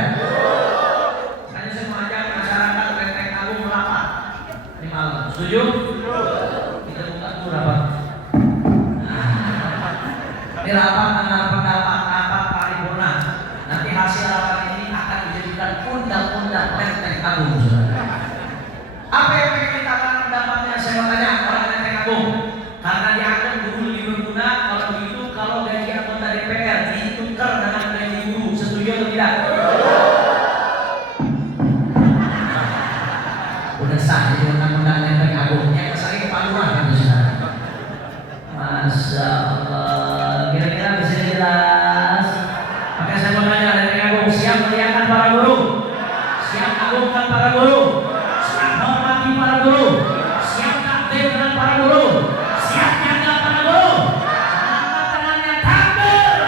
Makanya saya mengajak masyarakat Lenteng Agung merapat ini malam. Setuju? Kita buka dulu rapat. Ini rapat antara pendapat rapat paripurna. Nanti hasil rapat ini akan dijadikan undang-undang Lenteng Agung. Apa yang ingin dikatakan pendapatnya? Saya mau tanya orang Lenteng Agung. Karena dianggap guru lebih berguna. Kalau begitu, kalau gaji anggota DPR ditukar dengan gaji guru, setuju atau tidak? Udah sah jadi undang-undang Lenteng Agung. Yang kesalahan Pak Lurah kan sekarang. Masya Allah, kira-kira bisa jelas. Maka saya mau tanya, Lenteng Agung siap melihatkan para guru, siap agungkan para guru, siap hormati para guru, siap takdir dengan para guru, siap jaga para guru. Angkat tangannya, takbir.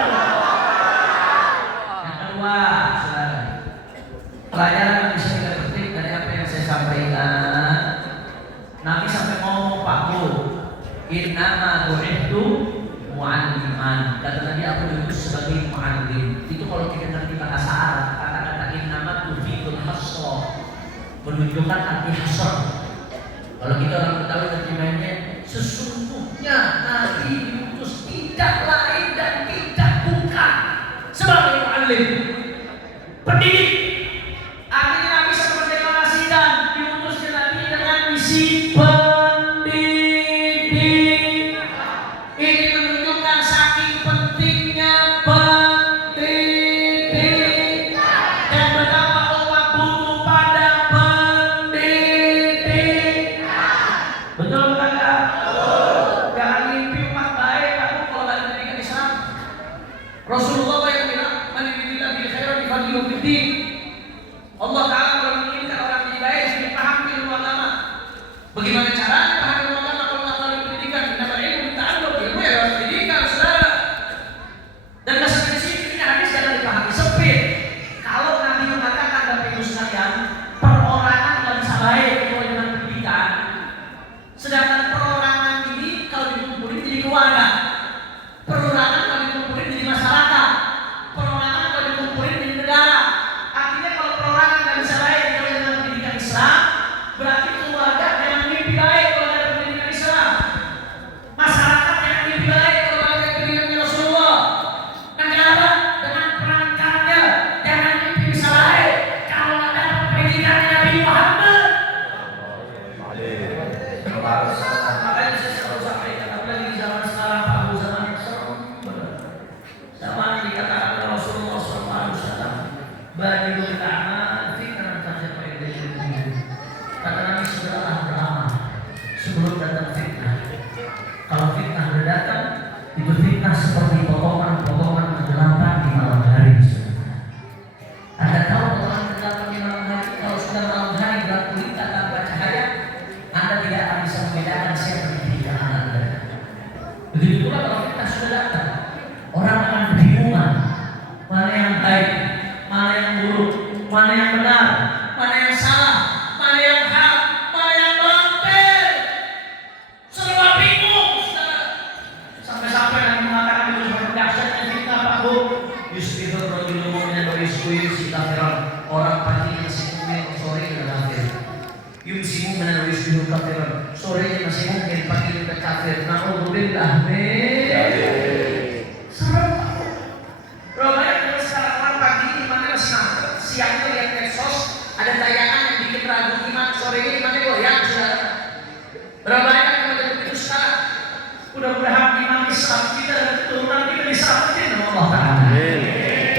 Yang kedua, saudara, pelajaran yang bisa kita petik dari apa yang saya sampaikan. Nabi sampai ngomong Pak Guru, innama bu'ithtu mu'alliman. Kata Nabi, aku diutus sebagai mu'allim. Itu kalau kita ngerti bahasa Arab, kata-kata innama tufidul hasra, menunjukkan arti hasr. Kalau kita orang Betawi terjemahnya, sesungguhnya Nabi diutus tidak lain dan tidak bukan sebagai mu'allim, pendidik. Artinya Nabi sedang mendeklarasikan diutusnya Nabi dengan misi pendidik. Ini menunjukkan saking pentingnya pendidik dan betapa umat butuh pada pendidik. Betul di keluarga, perorangan kalau dikumpulin di masyarakat, perorangan kalau dikumpulin di negara. Artinya kalau perorangan nggak bisa baik kalau dengan pendidikan Islam, berarti keluarga yang mimpi baik kalau ada pendidikan Islam, masyarakat yang mimpi baik kalau ada pendidikan Rasulullah, negara dengan perangkatnya jangan mimpi bisa baik kalau ada pendidikan Nabi Muhammad. Makanya saya selalu sampaikan, apalagi di zaman sekarang, Pak Bu, zaman yang serem benar. Zaman dikatakan oleh Rasulullah SAW, Badiul a'mal fitnah terjadi pada diri. Kata Nabi, sudahlah beramal sebelum datang fitnah. Kalau fitnah sudah datang, itu fitnah seperti potongan-potongan kegelapan di malam hari. Anda tahu potongan kegelapan di malam hari? Kalau sudah malam hari gelap gulita tanpa cahaya, Anda tidak akan bisa membedakan siapa yang tidak Anda. Begitu pula kalau fitnah sudah datang, orang akan kebingungan mana yang baik, mana yang buruk, mana yang benar, mana yang salah, mana yang hak, mana yang batil. Semua bingung, saudara. Sampai-sampai Nabi mengatakan itu seperti dahsyatnya fitnah, Pak Bu. Yusbihur rajulun mu'minan wa yusbihu kafiran. Orang pagi masih mukmin, sore sudah kafir. Yumsi mu'minan wa yusbihu kafiran. Sore masih mukmin, pagi sudah kafir. Na'udzubillah min. Serem. Berapa banyak sekarang orang pagi ini mana masih nangkep, siangnya lihat medsos, ada tayangan yang bikin ragu iman, sorenya imannya goyang, saudara. Berapa banyak yang menjadi begitu sekarang? Mudah-mudahan iman Islam kita dan keturunan kita diselamatkan oleh Allah Ta'ala.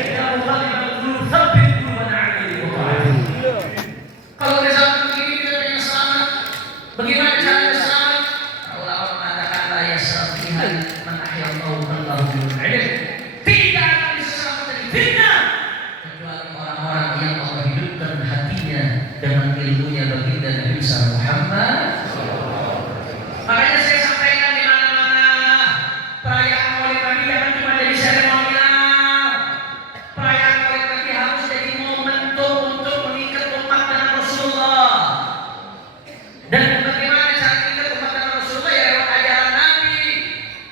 Ya muqallibal qulub tsabbit qulubana 'ala dinik. Kalau di zaman begini kita ingin selamat, bagaimana caranya selamat? Ulama mengatakan la yasrafiha man ahyallahu qalbahu bil ilm. Tidak akan bisa selamat dari fitnah kecuali orang-orang yang Allah hidupkan hatinya dengan ilmunya baginda Nabi Muhammad. Makanya saya sampaikan di mana-mana, perayaan Maulid Nabi jangan cuma jadi seremonial. Perayaan Maulid Nabi harus jadi momentum untuk mengikat umat dengan Rasulullah. Dan bagaimana cara mengikat umat dengan Rasulullah? Ya lewat ajaran Nabi.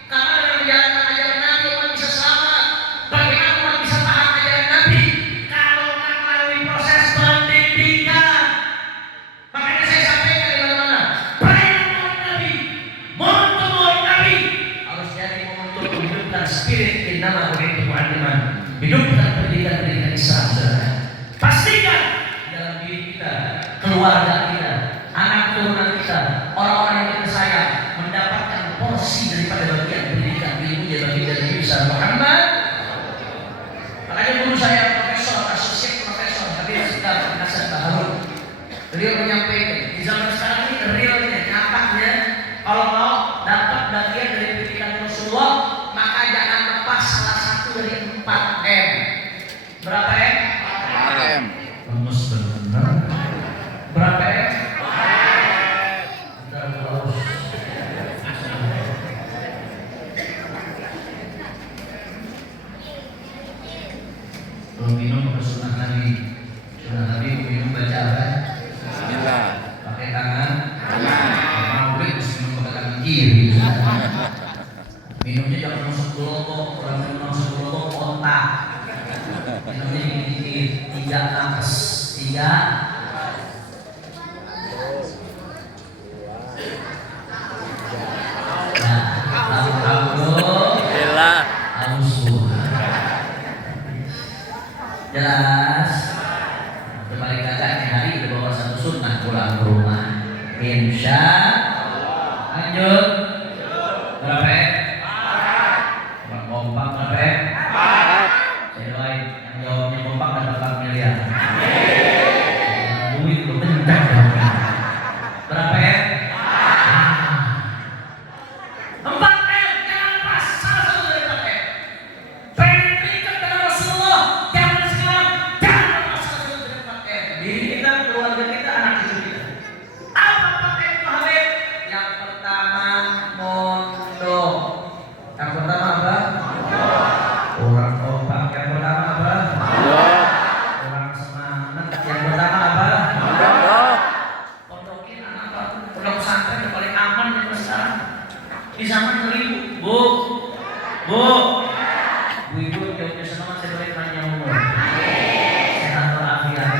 Karena dengan menjalankan ajaran Nabi umat bisa selamat. Bagaimana umat bisa paham ajaran Nabi? Kalau nggak melalui proses pendidikan. Makanya saya sampaikan di mana-mana, perayaan Maulid Nabi, momentum Maulid Nabi harus jadi momentum menghidupkan spirit innama bu'ithtu mu'alliman, hidupkan pendidikan-pendidikan Islam, saudara. Pastikan di dalam diri kita, keluarga kita, anak turunan kita, orang-orang yang kita sayang mendapatkan porsi daripada bagian pendidikan ilmunya baginda Nabi Muhammad. Makanya guru saya Profesor Asosiat Profesor Habib Sidar Hasan Baharun, beliau menyampaikan di zaman sekarang ini realnya, nyatanya, kalau mau dapat bagian dari pendidikan Rasulullah, maka jangan lepas salah satu dari 4M. Berapa M? 4M. Lemes benar. Berapa M? Bentar, bos. Kalau minum ke sunnah Nabi, minum baca apa? Bismillah. Pakai tangan. Tangan. Mau beli mesti minum pakai tangan kiri. Minumnya jangan masuk kelompok, orang minum masuk kelompok otak. Minumnya dikit-dikit, 3 nafas, 3. Nah, Alhamdulillah. Jelas. Kembali kakaknya hari udah bawa satu sunnah pulang ke rumah. Insya Allah. Lanjut. Berapa ya? Orang kompak berapa ya? Saya doain yang jawabnya kompak dan 4 miliar. Duit lu kencang. Berapa ya? 4M, jangan lepas salah satu dari 4M. Pengen terikat dengan Rasulullah, jangan sekarang, jangan lepas salah satu dari 4M. Diri kita, keluarga kita, anak cucu kita. Apa 4M itu Habib? Yang pertama mondok. Yang pertama apa? Orang kompak. Yang pertama apa? Orang semangat. Yang pertama apa? Pondokin anak apa? Pondok pesantren yang paling aman yang sekarang. Di zaman ibu, bu, ibu jawabnya senang saya boleh panjang umur, sehat walafiat,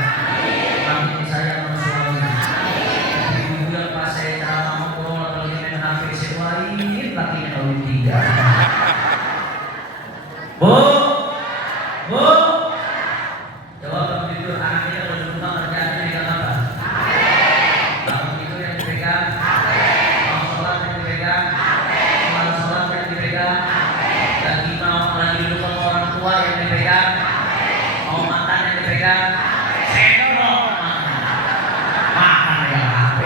amin saya mensuami. Ibu yang pas saya ceramah ngobrol apalagi main HP sewain lakinya kalau tidak. Bu, jawab jujur anak kita kalau di rumah kerjaannya pegang apa? Bangun tidur yang dipegang, mau sholat yang dipegang, mau sholat yang dipegang, lagi duduk sama orang tua yang dipegang, mau makan yang dipegang, sendok makan yang HP.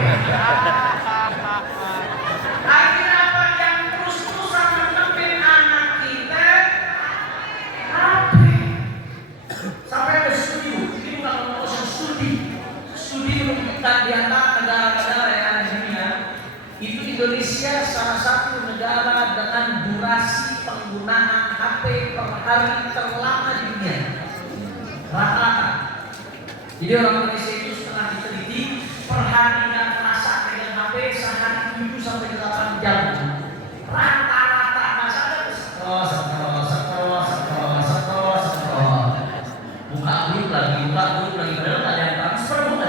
Akhirnya apa yang terus-terusan menempel anak kita HP. Sampai ada studi, ini bukan ngomong studi menunjukkan di antara negara-negara yang ada di dunia itu Indonesia salah satu negara dengan durasi penggunaan HP per hari terlama di dunia rata-rata. Jadi orang Indonesia itu setelah diteliti per harinya terasa pegang HP sehari 7 sampai 8 jam rata-rata. Masalah buka grup lagi padahal nggak ada yang transfer, nggak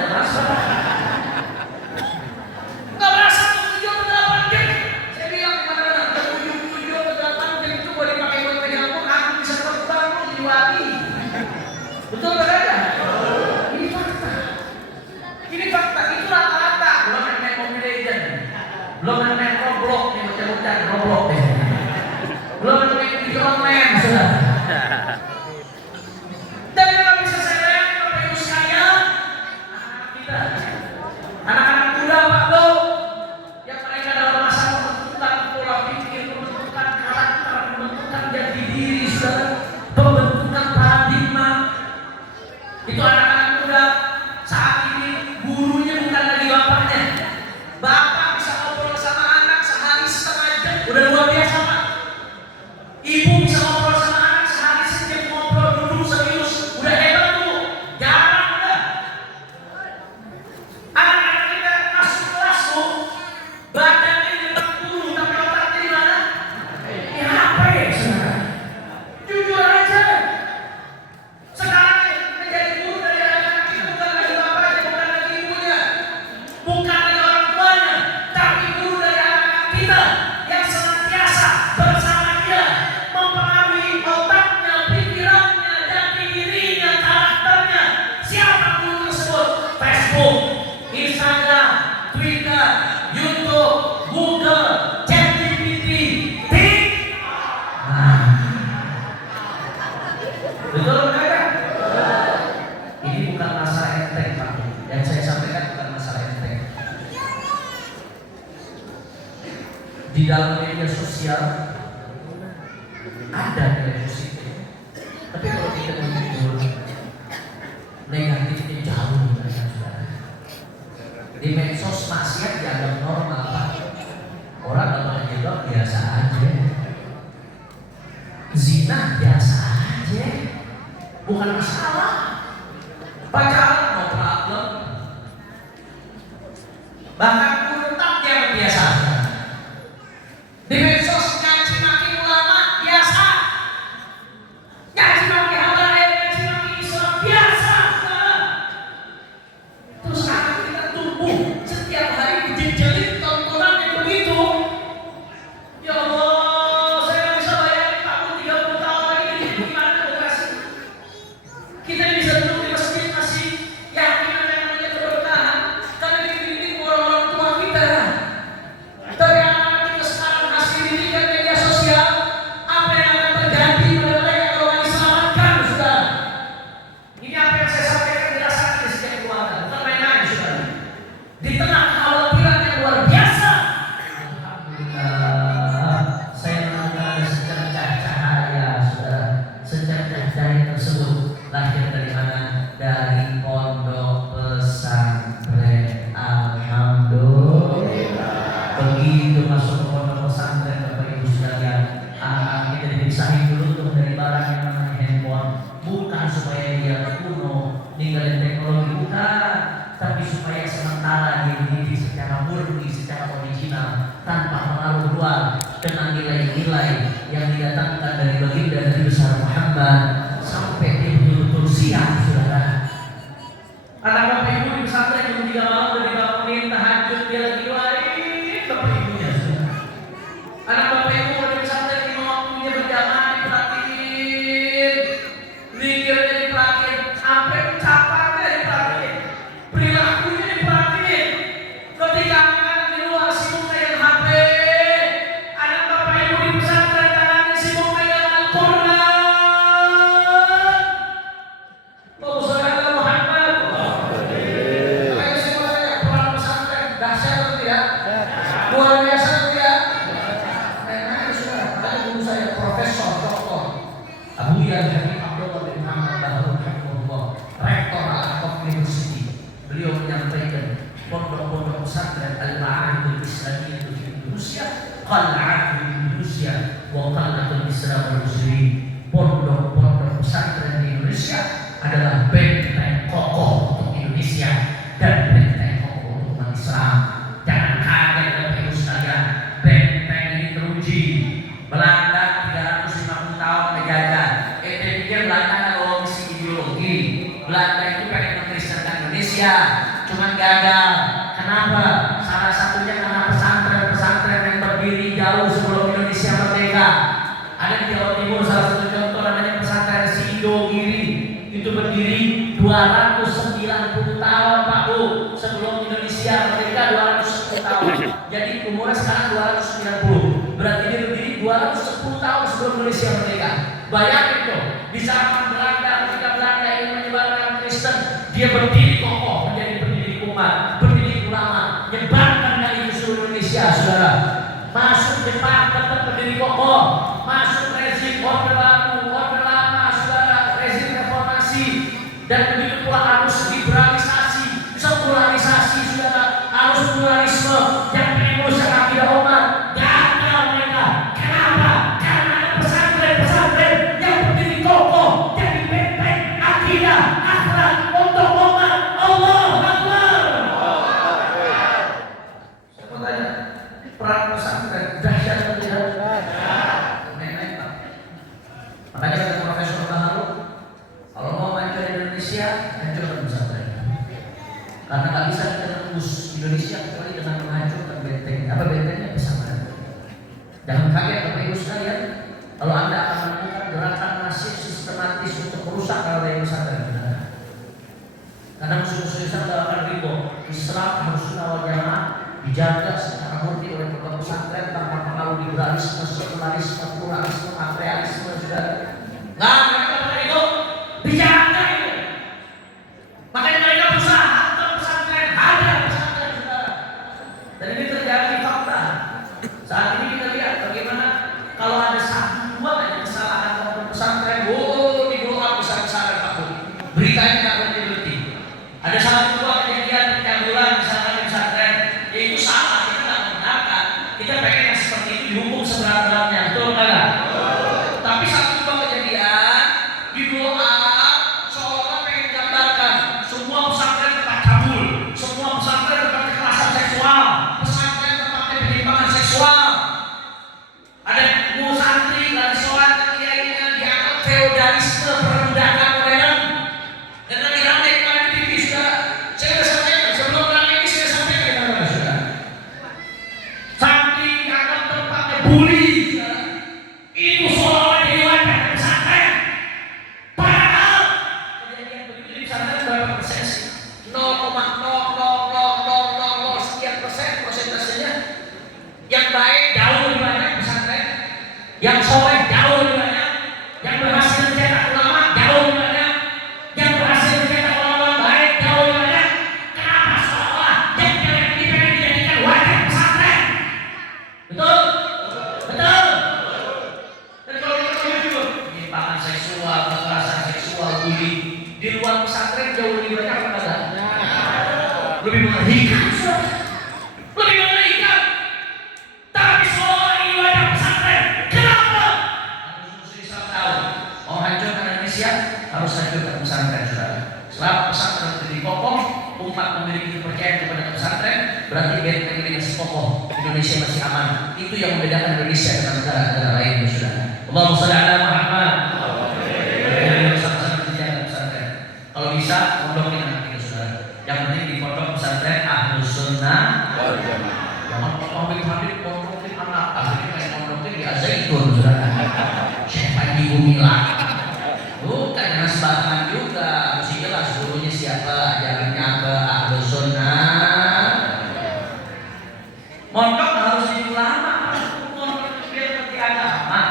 berasa 7 atau 8 jam. Saya bilang kemana-mana 7 atau 8 jam itu boleh dipakai buat pegang pun aku bisa terbang lu di wali. Betul nggak ada? Ini fakta itu rata-rata. Belum main Mobile Legends, belum main Roblox nih, bocah-bocah Roblox deh, belum main video online sudah. Dan yang bisa saya bayangkan Bapak Ibu sekalian, kita anak-anak muda Pak Bu, yang mereka dalam masa pembentukan pola pikir, pembentukan karakter, pembentukan jati diri, saudara, pembentukan paradigma, itu anak-anak muda saat ini gurunya bukan lagi bapaknya. Bapak bisa ngobrol sama anak sehari setengah jam, udah luar biasa Pak. Ibu bisa ngobrol sama anak sehari sejam, ngobrol duduk serius, udah hebat tuh. Jarang udah. Anak-anak kita masuk kelas tuh, badannya 50 tapi otaknya di mana? Di HP, saudara. Jujur aja. Sekarang menjadi guru dari anak-anak kita bukan lagi bapaknya, bukan lagi ibunya, bukan lagi orang tuanya, tapi guru dari anak-anak kita yang senantiasa bersama dia mempengaruhi otaknya, pikirannya, jati dirinya, karakternya. Siapa guru tersebut? Facebook, Instagram, Twitter, YouTube, Google, ChatGPT, TikTok. Betul enggak? Ini bukan masalah enteng Pak. Yang saya sampaikan bukan masalah enteng. Di dalam media sosial ada nilai positif, tapi kalau kita menjujur negatifnya jauh dari saudara. Di medsos maksiat dianggap normal Pak. Orang nggak jilbab biasa aja, zina biasa aja, bukan masalah. Pacaran no problem, bahkan kurang dia biasa. Di medsos nyaci maki ulama biasa, nyaci maki habaib, nyaci maki Islam biasa. Terus anak kita tumbuh setiap hari dijejelin tontonan yang begitu. Ya Allah, saya nggak bisa bayangin Pak 30 tahun lagi gimana edukasi kita ini. didatangkan dari baginda Nabi besar Muhammad sampai dia betul-betul siap, saudara. Anak bapak ibu di pesantren yang 3 malam dari bangunin tahajud dia lagi doain bapak ibunya, saudara. Anak bapak ibu di pesantren di waktunya berjamaah diperhatiin, zikirnya diperhatiin, sampai ucapannya diperhatiin, perilakunya diperhatiin. Ketika anak di luar sibuk dengan HP, anak bapak ibu di pesantren anaknya sibuk dengan Al-Quran. Allahumma sholli ala Muhammad. Makanya semuanya peran pesantren dahsyat atau tidak? Luar biasa atau tidak? Karena sudah ada guru saya Profesor Dr. Abu Yan Habib Abdullah bin Muhammad Baharul Hafizahullah, Rektor Al-Aqaf University. Beliau menyampaikan pondok-pondok pesantren Al-Ma'ahid Al-Islamiyah di Indonesia, qal'at di Indonesia, wa qal'atul Islam al-Muslimin. Pondok-pondok pesantren di Indonesia adalah benteng kokoh untuk Indonesia dan benteng kokoh untuk umat Islam. Jangan kaget Bapak Ibu sekalian, benteng ini teruji. Belanda 350 tahun menjajah. Ente pikir Belanda kalau misi ideologi, Belanda itu pengen mengkristenkan Indonesia, cuman gagal. Kenapa? Salah satunya karena pesantren-pesantren yang berdiri jauh sebelum Indonesia merdeka. Ada di Jawa Timur salah satu contoh namanya pesantren Sidogiri. Itu berdiri 290 tahun Pak Bu, sebelum Indonesia merdeka 210 tahun. Jadi umurnya sekarang 290. Berarti dia berdiri 210 tahun sebelum Indonesia merdeka. Bayangin tuh, di zaman Belanda ketika Belanda ingin menyebarkan Kristen, dia berdiri kokoh menjadi pendiri umat, pendiri ulama, menyebarkan dari seluruh Indonesia, saudara. Masuk Jepang tetap berdiri kokoh, masuk rezim Orde Baru, Orde Lama, saudara, rezim reformasi, dan begitu pula arus liberalisasi, sekularisasi, saudara, arus pluralisme yang mengusir akidah umat. Gagal mereka. Kenapa? Karena ada pesantren-pesantren yang berdiri kokoh jadi benteng akidah akhlak untuk umat. Allah Akbar. Saya mau tanya, peran pesantren dahsyat atau tidak? Main-main Pak. Makanya kata Profesor Baharul, kalau mau maju di Indonesia, hancurkan pesantren. Karena nggak bisa kita tembus Indonesia kecuali dengan menghancurkan benteng. Apa bentengnya? Pesantren. Jangan kaget Bapak Ibu sekalian, kalau Anda akan menemukan gerakan masif sistematis untuk merusak wilayah pesantren. Karena musuh-musuh Islam tidak akan ridho. Islam harus sunnah wal jamaah dijaga secara murni oleh pondok pesantren tanpa pengaruh liberalisme, sekularisme, pluralisme, materialisme, saudara. Nggak, mereka pada itu dijaga itu. Makanya mereka berusaha untuk pesantren, ada pesantren, saudara. Dan ini terjadi fakta. Saat ini kita lihat bagaimana kalau ada satu dua aja kesalahan pondok pesantren, di blow up besar-besaran Pak Bu. Beritanya nggak berhenti. Ada satu dua kejadian pencabulan misalkan di pesantren, ya itu salah, kita nggak membenarkan. Kita pengen yang seperti itu dihukum seberat-beratnya, betul nggak? Tapi satu dua kejadian di blow up seolah pengen gambarkan semua pesantren tempat cabul, semua pesantren tempat kekerasan seksual, pesantren tempatnya penyimpangan seksual. Ada guru santri lagi sholat kiainya dianggap feodalisme perbudakan modern. Dan lagi ramai kemarin di TV, saudara. Saya sudah sampaikan sebelum ramai ini, saya sampaikan kepada saudara. Santri dianggap tempatnya bully, saudara. Itu seolah-olah jadi wadah pesantren. Padahal kejadian begitu di pesantren berapa persen sih? 0,00000 sekian persen persentasenya. Yang baik jauh lebih banyak pesantren, yang soleh jauh lebih banyak, yang berhasil mencetak ulama jauh lebih banyak, yang berhasil mencetak ulama baik jauh lebih banyak. Kenapa seolah yang jelek ini pengen dijadikan wadah pesantren? Betul? Betul? Dan kalau kita jujur, penyimpangan seksual, kekerasan seksual, bully di luar pesantren jauh lebih banyak apa enggak? Lebih mengerikan, saudara. Lebih mengerikan. Tapi seolah ini wadah pesantren. Kenapa? Harus musuh Islam tahu. Mau hancurkan Indonesia, harus hancurkan pesantren, saudara. Selama pesantren berdiri kokoh, umat memiliki kepercayaan kepada pesantren, berarti benteng ini masih kokoh, Indonesia masih aman. Itu yang membedakan Indonesia dengan negara-negara lain, saudara. Allahumma shalli ala Muhammad. Pesantren. Kalau bisa pondokin anak kita, saudara. Yang penting di pondok pesantren Ahlus Sunnah wal Jamaah. Jangan pabrik pondokin anak, akhirnya kayak pondokin di Al-Zaitun, saudara. Syekh Panji Gumilang. Bukan dengan sembarangan juga, mesti jelas gurunya siapa, ajarannya ke Ahlus Sunnah. Mondok harus di ulama, mondok biar ngerti agama,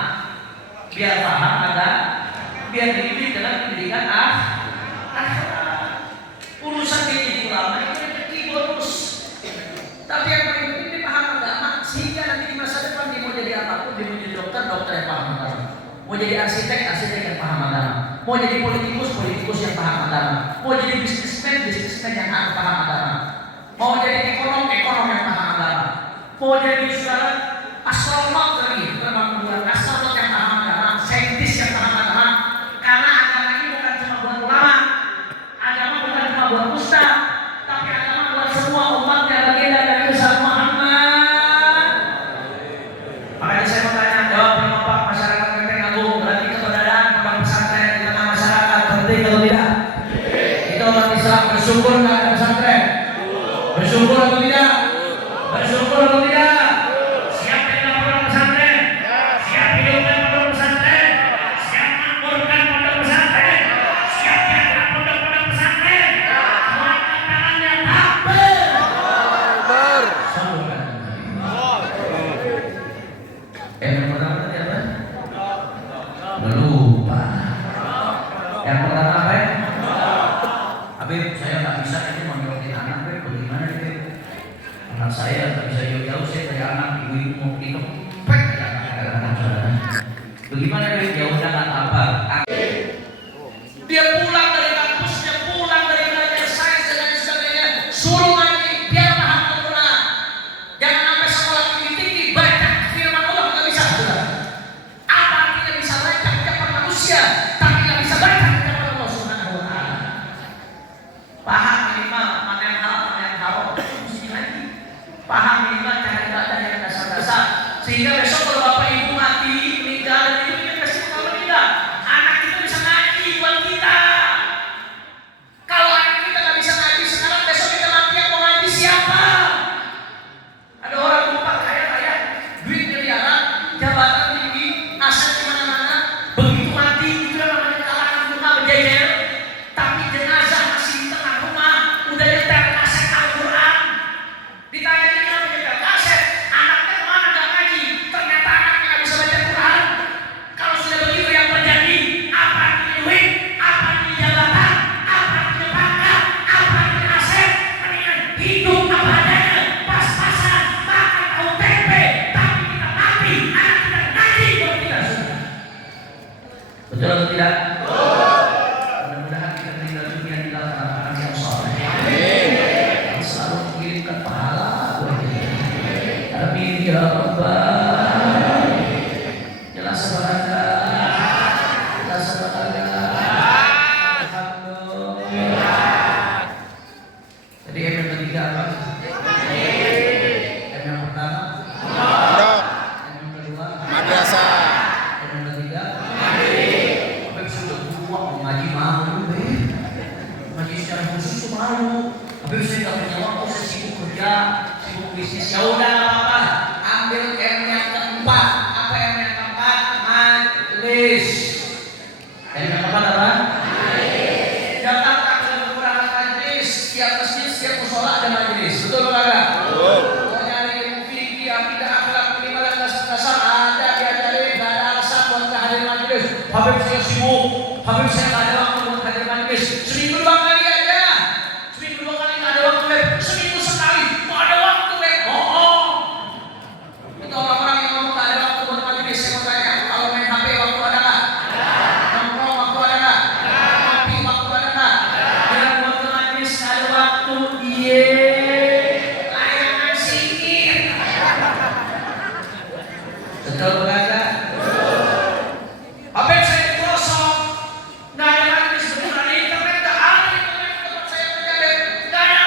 biar paham ada, biar dididik dengan pendidikan akhlak. Urusan di ulama itu rezeki bonus. Tapi yang paling penting dia paham agama, sehingga nanti di masa depan dia mau jadi apapun, dia mau jadi dokter yang paham agama. Mau jadi arsitek yang paham agama. Mau jadi politikus yang paham agama. Mau jadi bisnismen yang paham agama. Mau jadi ekonom yang paham agama. Mau jadi saudara astronot lagi, terbang astronot yang paham agama, saintis yang paham agama. Karena agama ini bukan cuma buat ulama, agama bukan cuma buat ustaz, tapi agama buat semua umat yang bagian dari Nabi Muhammad. Makanya saya mau tanya, jawab Bapak masyarakat Menteng Agung, berarti keberadaan pondok pesantren di tengah masyarakat penting atau tidak? Itu umat Islam bersyukur nggak ada pesantren? Bersyukur atau tidak? Bersyukur atau tidak? Siap dengan pondok pesantren? Siap hidup dengan pondok pesantren? Siap makmurkan pondok pesantren? Siap jaga pondok pesantren? Semuanya tangannya takbir. Yang pertama tadi apa? Lupa. Yang pertama apa? Habib, saya nggak bisa ini menyerotin anak, Habib. Bagaimana nih? Anak saya nggak bisa jauh-jauh, saya kayak anak ibu-ibu mau dikepek anak saya. Bagaimana Habib? Ya udah nggak apa. Dia pulang dari kampusnya, pulang dari belajar sains dan lain sebagainya, suruh ngaji biar paham Al-Quran. Jangan sampai sekolah tinggi-tinggi baca firman Allah nggak bisa, saudara. Apa artinya bisa baca ucapan manusia, tapi nggak bisa baca ucapan Allah Subhanahu Wa Taala? Paham minimal mana yang halal, mana yang haram, mesti ngaji. Paham minimal cara ibadah yang dasar-dasar, sehingga besok kalau bapak ibu mati meninggal dan itu kita kasih bekal meninggal, anak itu bisa ngaji buat kita. Kalau anak kita nggak bisa ngaji sekarang, besok kita mati yang mau ngaji siapa? Ada orang lupa kaya, duit miliaran, jabatan tinggi, aset di mana-mana, begitu mati itu namanya kalangan rumah berjejer, tapi jenazah masih di tengah rumah, udah nyetel kaset Al-Quran. Ditanya ini kenapa nyetel kaset? Anaknya kemana nggak ngaji? Ternyata anaknya nggak bisa baca Quran. Kalau sudah begitu yang terjadi, apa artinya duit? Apa artinya jabatan? Apa artinya pangkat? Apa artinya aset? Mendingan hidup apa adanya, pas-pasan, makan tahu tempe, tapi kita mati, anak kita ngaji buat kita, saudara. Betul atau tidak? Mudah-mudahan kita meninggal dunia di dalam anak-anak yang soleh. Yang selalu mengirimkan pahala buat kita. Amin ya Rabbal. Jelas sebarangnya. Jelas sebarangnya. Alhamdulillah. Jadi yang ketiga apa? Yang pertama. Pondok, Yang kedua. madrasah. Yang ketiga. Habib sudah tua mau ngaji malu, ngaji secara khusus tuh malu. Habib saya nggak punya waktu, saya sibuk kerja, sibuk bisnis. Ya udah nggak apa-apa, ambil M yang keempat. Apa M yang keempat? Majelis. M yang keempat apa? Jakarta sudah kekurangan majelis. Setiap masjid, setiap musola ada majelis. Betul nggak? Betul. Mau nyari ilmu fikih, akidah, akhlak, penimbangan dasar-dasar ada diajarin, nggak ada alasan buat nggak hadir majelis. Habib saya sibuk, Habib saya nggak ada waktu buat hadir majelis. Seminggu 2 kali aja, seminggu 2 kali nggak ada waktu, Habib. Seminggu sekali nggak ada waktu, Habib. Bohong. Itu orang-orang yang ngomong nggak ada waktu buat majelis. Saya mau tanya, kalau main HP waktu ada nggak? Nongkrong waktu ada nggak? Ngopi waktu ada nggak? Yang buat ke majelis nggak ada waktu, iya. Layangan singkir. Betul nggak? Habib saya dikosong, nggak ada majelis, beneran internet nggak ada internet tempat saya kerja, Habib. Nggak ada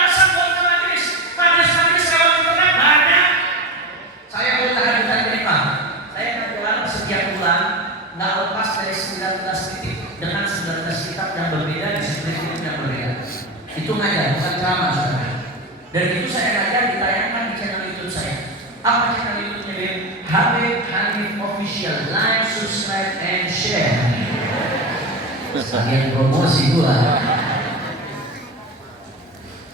nggak lepas dari 19 titik dengan 19 kitab yang berbeda di 19 titik yang berbeda. Itu ngajar, bukan ceramah saudara. Dan itu saya ngajar ditayangkan di channel YouTube saya. Apa channel YouTube-nya? Habib Hanif Official. Like, subscribe, and share. Bagian promosi gua.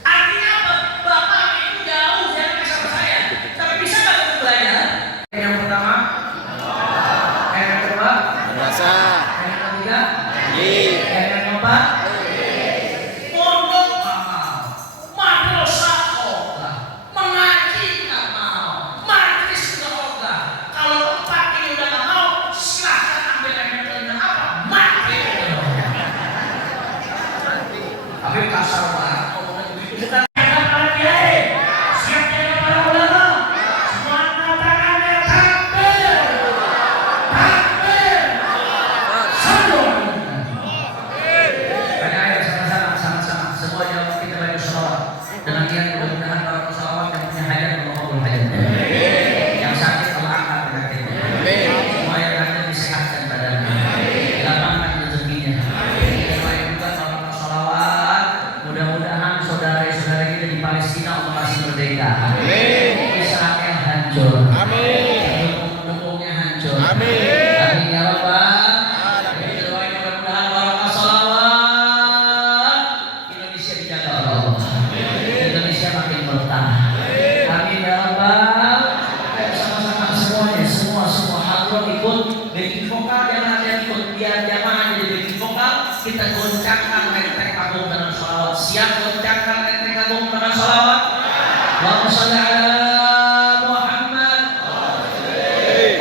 Artinya apa? Bapak itu jauh jaraknya sama saya. Tapi bisa nggak untuk belajar? Yang pertama, yang kedua, Rasa. yang ketiga, Ye. yang keempat, mondok amal, madrasah ogah, mengaji nggak mau, majlis nggak ogah. Kalau empat ini udah nggak mau, silahkan ambil yang kelima apa? Mati. Tapi kasar banget ngomongnya begitu. Bukan para kiai, siap jaga para ulama. Semua angkat tangannya, takbir, takbir. Sallu. Karena ayo sama-sama semua jawab kita baca sholawat. Dengan niat mudah-mudahan kalau sholawat yang punya hajat Allah kabul hajatnya. Yang sakit Allah angkat penyakitnya. Semua yang ada disehatkan badannya. Dilapangkan rezekinya. Kita juga kalau sholawat, mudah-mudahan saudara-saudara kita di Palestina Allah kasih merdeka. Israel hancur. Dukung-dukungnya hancur. Amin ya Rabbal. Kita doain mudah-mudahan barokah sholawat Indonesia dijaga oleh Allah. Indonesia makin berkah. Amin ya Rabbal. Ayo sama-sama semuanya, semua hadroh ikut backing vokal, jangan ada yang ikut biar jamaah jadi backing vokal. Kita goncangkan rentek agung dengan sholawat. Siap goncangkan rentek agung dengan sholawat. Allahumma sholli ala Muhammad.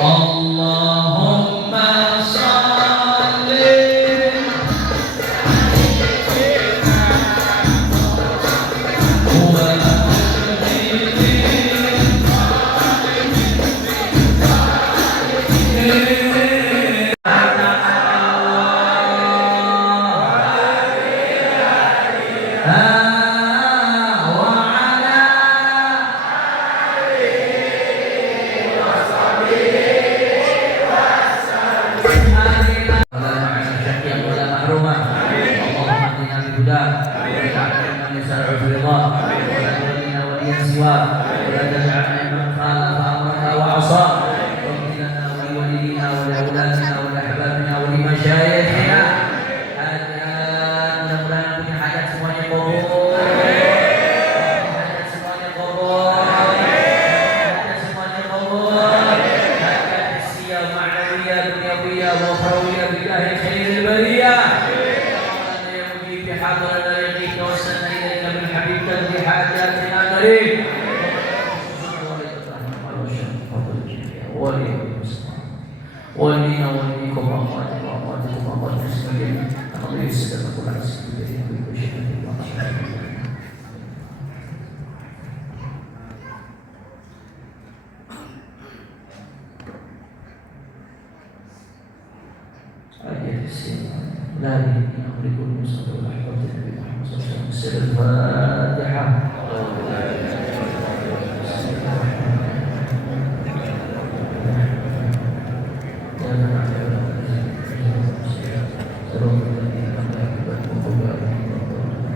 Allahumma sholli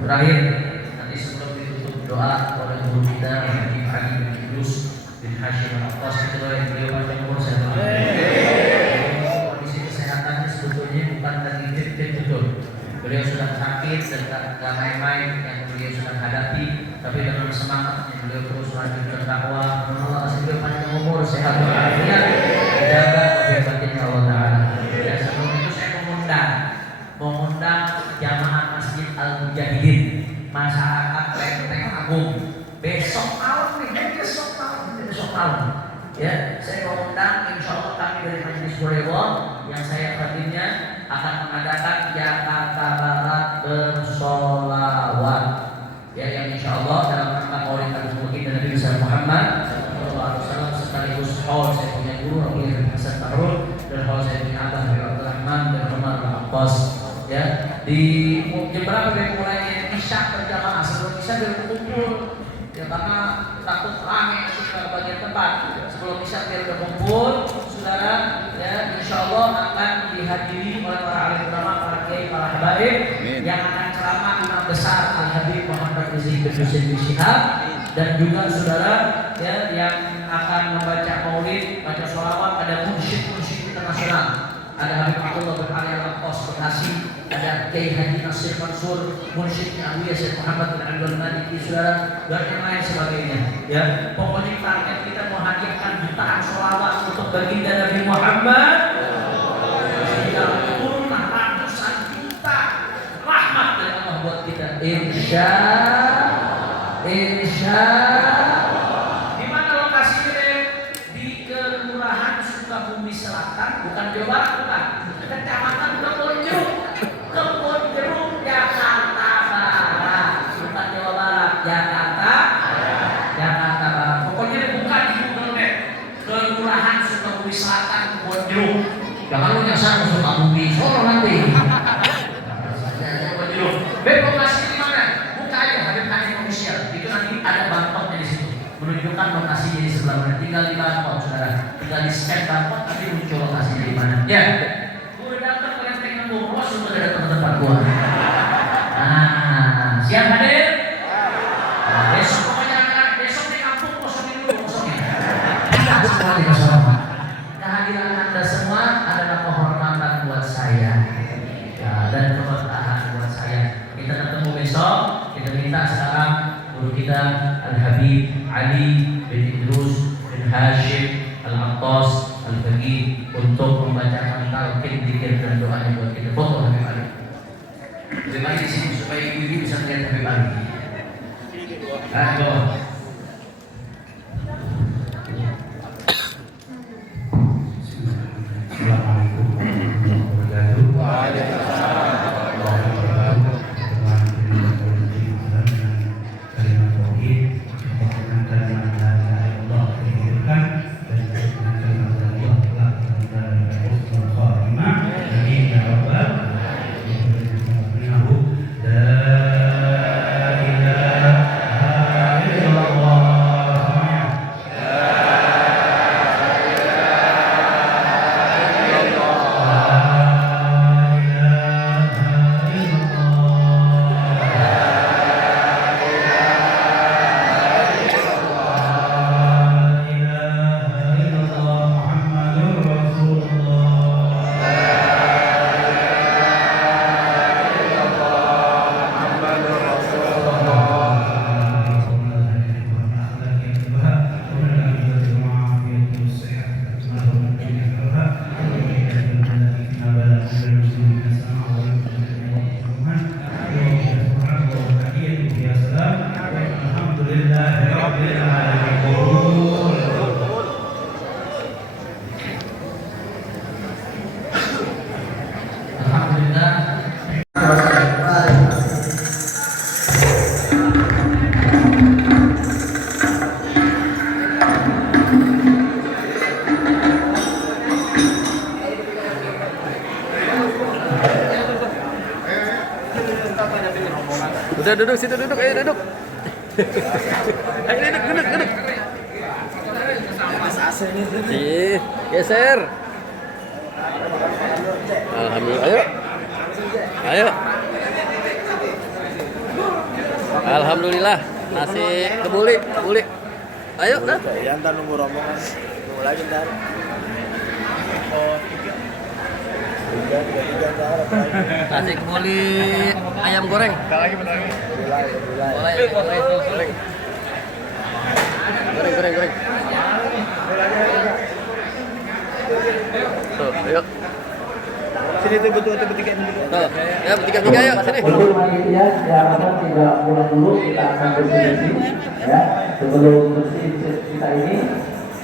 Terakhir, nanti sebelum ditutup doa oleh guru kita Habib Ali bin Idrus bin Hashim Al-Abbas, kita doain beliau panjang umur sehat. Kondisi kesehatannya sebetulnya bukan lagi fit betul. Beliau sudah sakit dan gak main-main yang beliau sedang hadapi, tapi dengan semangatnya beliau terus lanjutkan dakwah. Allah beliau panjang umur sehat walafiat, jaga kehebatannya Allah Taala. Ya, sebelum itu saya mengundang jamaah Masjid Al-Mujahidin, masyarakat Lenteng Agung. Besok malam, ya, saya mengundang, insya Allah kami dari Majelis Quraidah yang saya khadimnya akan mengadakan Jakarta Barat bersolawat, ya, yang insya Allah dalam rangka Maulid Agung Baginda Nabi besar Muhammad SAW, sekaligus haul saya punya guru Abu Hasan Tahrul dan haul saya punya Abah Abdul Rahman dan Umar Al-Abbas. Ya, di jam berapa kita mulai isya berjamaah? Sebelum isya biar kumpul, ya, karena takut rame ke bagian tempat. Sebelum isya biar udah kumpul, saudara, ya, insya Allah akan di dihadiri oleh para alim ulama, para kiai, para habaib yang akan ceramah imam besar Al Habib Muhammad Rizik bin Syihab, dan juga saudara ya yang akan membaca maulid, baca sholawat, ada munsyid internasional. Ada Habib Abdullah bin Ali Al-Aqas Bekasi, ada Kiai Haji Nasir Mansur, munsyidnya Abu Yasir Muhammad bin Abdul Nadi, saudara, dan yang lain sebagainya. Ya, pokoknya target kita menghadiahkan jutaan sholawat untuk baginda Nabi Muhammad. Sehingga turunlah ratusan juta rahmat dari Allah buat kita. Insya di mana lokasinya? Di Kelurahan Sukabumi Selatan, bukan Jawa Barat, bukan. Kecamatan Kebon Jeruk, Jakarta Barat, bukan Jawa Barat, Jakarta Barat. Pokoknya bukan di Google Map. Kelurahan Sukabumi Selatan, Kebon Jeruk. Jangan lu nyasar ke Sukabumi, Solo nanti. Kebon Jeruk. Lokasi di mana? Buka aja Habib Hanif Official. Itu nanti ada barcode di situ, menunjukkan lokasinya di sebelah mana. Tinggal di barcode, saudara. Tinggal di scan barcode, nanti muncul lokasinya di mana. Ya. Udah datang kalian pengen bolos, sudah ada tempat gua. Nah, siap hadir? Nah, besok pokoknya besok di kampung kosongin dulu kosongnya. Tidak semua dikosong. Kehadiran Anda semua adalah kehormatan buat saya. Ya, dan keberkahan buat saya. Kita ketemu besok. Kita minta sekarang guru kita Al Habib Ali bin Idrus bin Hashim Al-Attas Al-Faqih untuk membacakan talqin, zikir dan doanya buat kita. Foto Habib Ali. Habib Ali di sini supaya ibu-ibu bisa melihat Habib Ali. Ayo. Assalamualaikum warahmatullahi wabarakatuh. Udah duduk situ, duduk, ayo duduk. Ayo duduk. Ih, geser. Alhamdulillah, ayo. Alhamdulillah, nasi kebuli. Ayo, dah. Ya, ntar nunggu rombongan. Nunggu lagi ntar. Nasi kebuli ayam goreng. Bentar lagi. Goreng. Tuh, ayo. Sini tunggu tiga ini. Tuh, ya bertiga yuk sini. Untuk panitia yang akan tidak pulang dulu, kita akan bersih-bersih ya. Sebelum bersih kita ini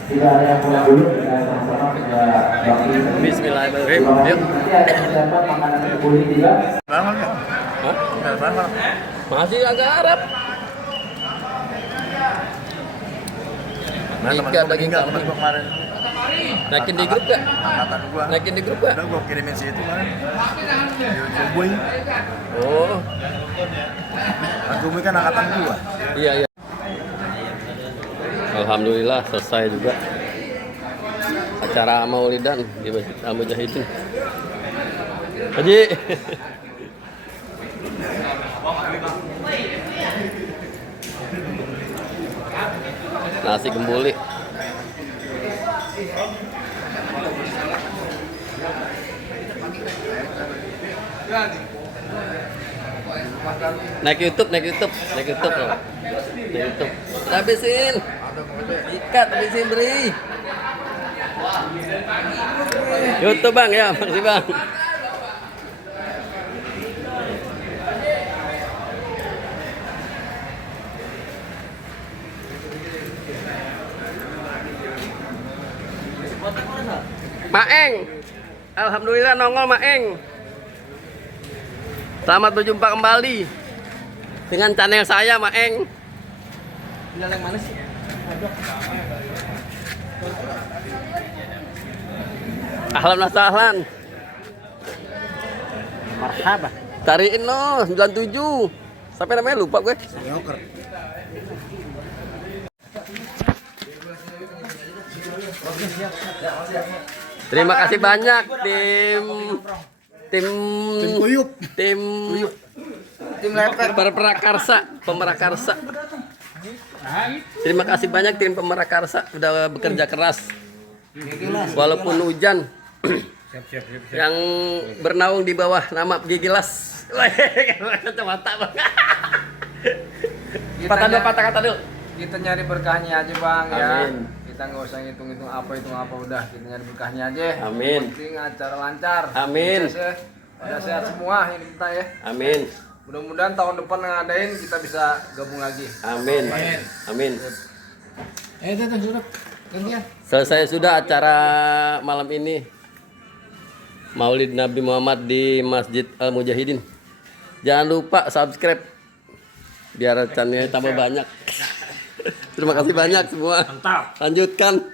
tidak ada yang pulang dulu, kita sama-sama sudah bakti. Bismillahirrahmanirrahim. Yuk. Nanti ada persiapan makanan kebuli juga. Bangun ya? Hah? Bangun. Masih agak Arab. Nah, temen Ikan gua daging meninggal, kambing. temen gua kemarin. Naikin di grup gak? Angkatan gua. Naikin di grup gak? Udah gua kirimin si itu kemarin. Kubuy. Oh, Kubuy kan angkatan gua. iya. Alhamdulillah selesai juga acara maulidan di Masjid Al Mujahidin. Haji. Nasi gembuli. Naik YouTube loh. Naik YouTube. Habisin. Ikat habisin beri. YouTube bang ya, makasih bang. Maeng, alhamdulillah nongol Maeng. Selamat berjumpa kembali dengan channel saya Maeng. Bilang yang mana sih? Ahlan wa sahlan. Marhaba. Cariin no 97. Sampai namanya lupa gue. Yoker. Terima kasih banyak tim Kuyup. tim pemerakarsa. Terima kasih banyak tim pemerakarsa udah bekerja keras walaupun hujan. Yang bernaung di bawah nama Gigilas. Kacamata bang. Patah kata dulu. Kita nyari berkahnya aja bang ya. Amin. Kita nggak usah hitung apa udah. Kita nyari berkahnya aja. Amin. Yang penting acara lancar. Amin. Udah sehat semua ini kita ya. Amin. Mudah-mudahan tahun depan ngadain kita bisa gabung lagi. Amin. Amin. Itu sudah. Gantian. Selesai sudah acara malam ini. Maulid Nabi Muhammad di Masjid Al Mujahidin. Jangan lupa subscribe biar channelnya tambah banyak. Terima kasih banyak semua. Lanjutkan.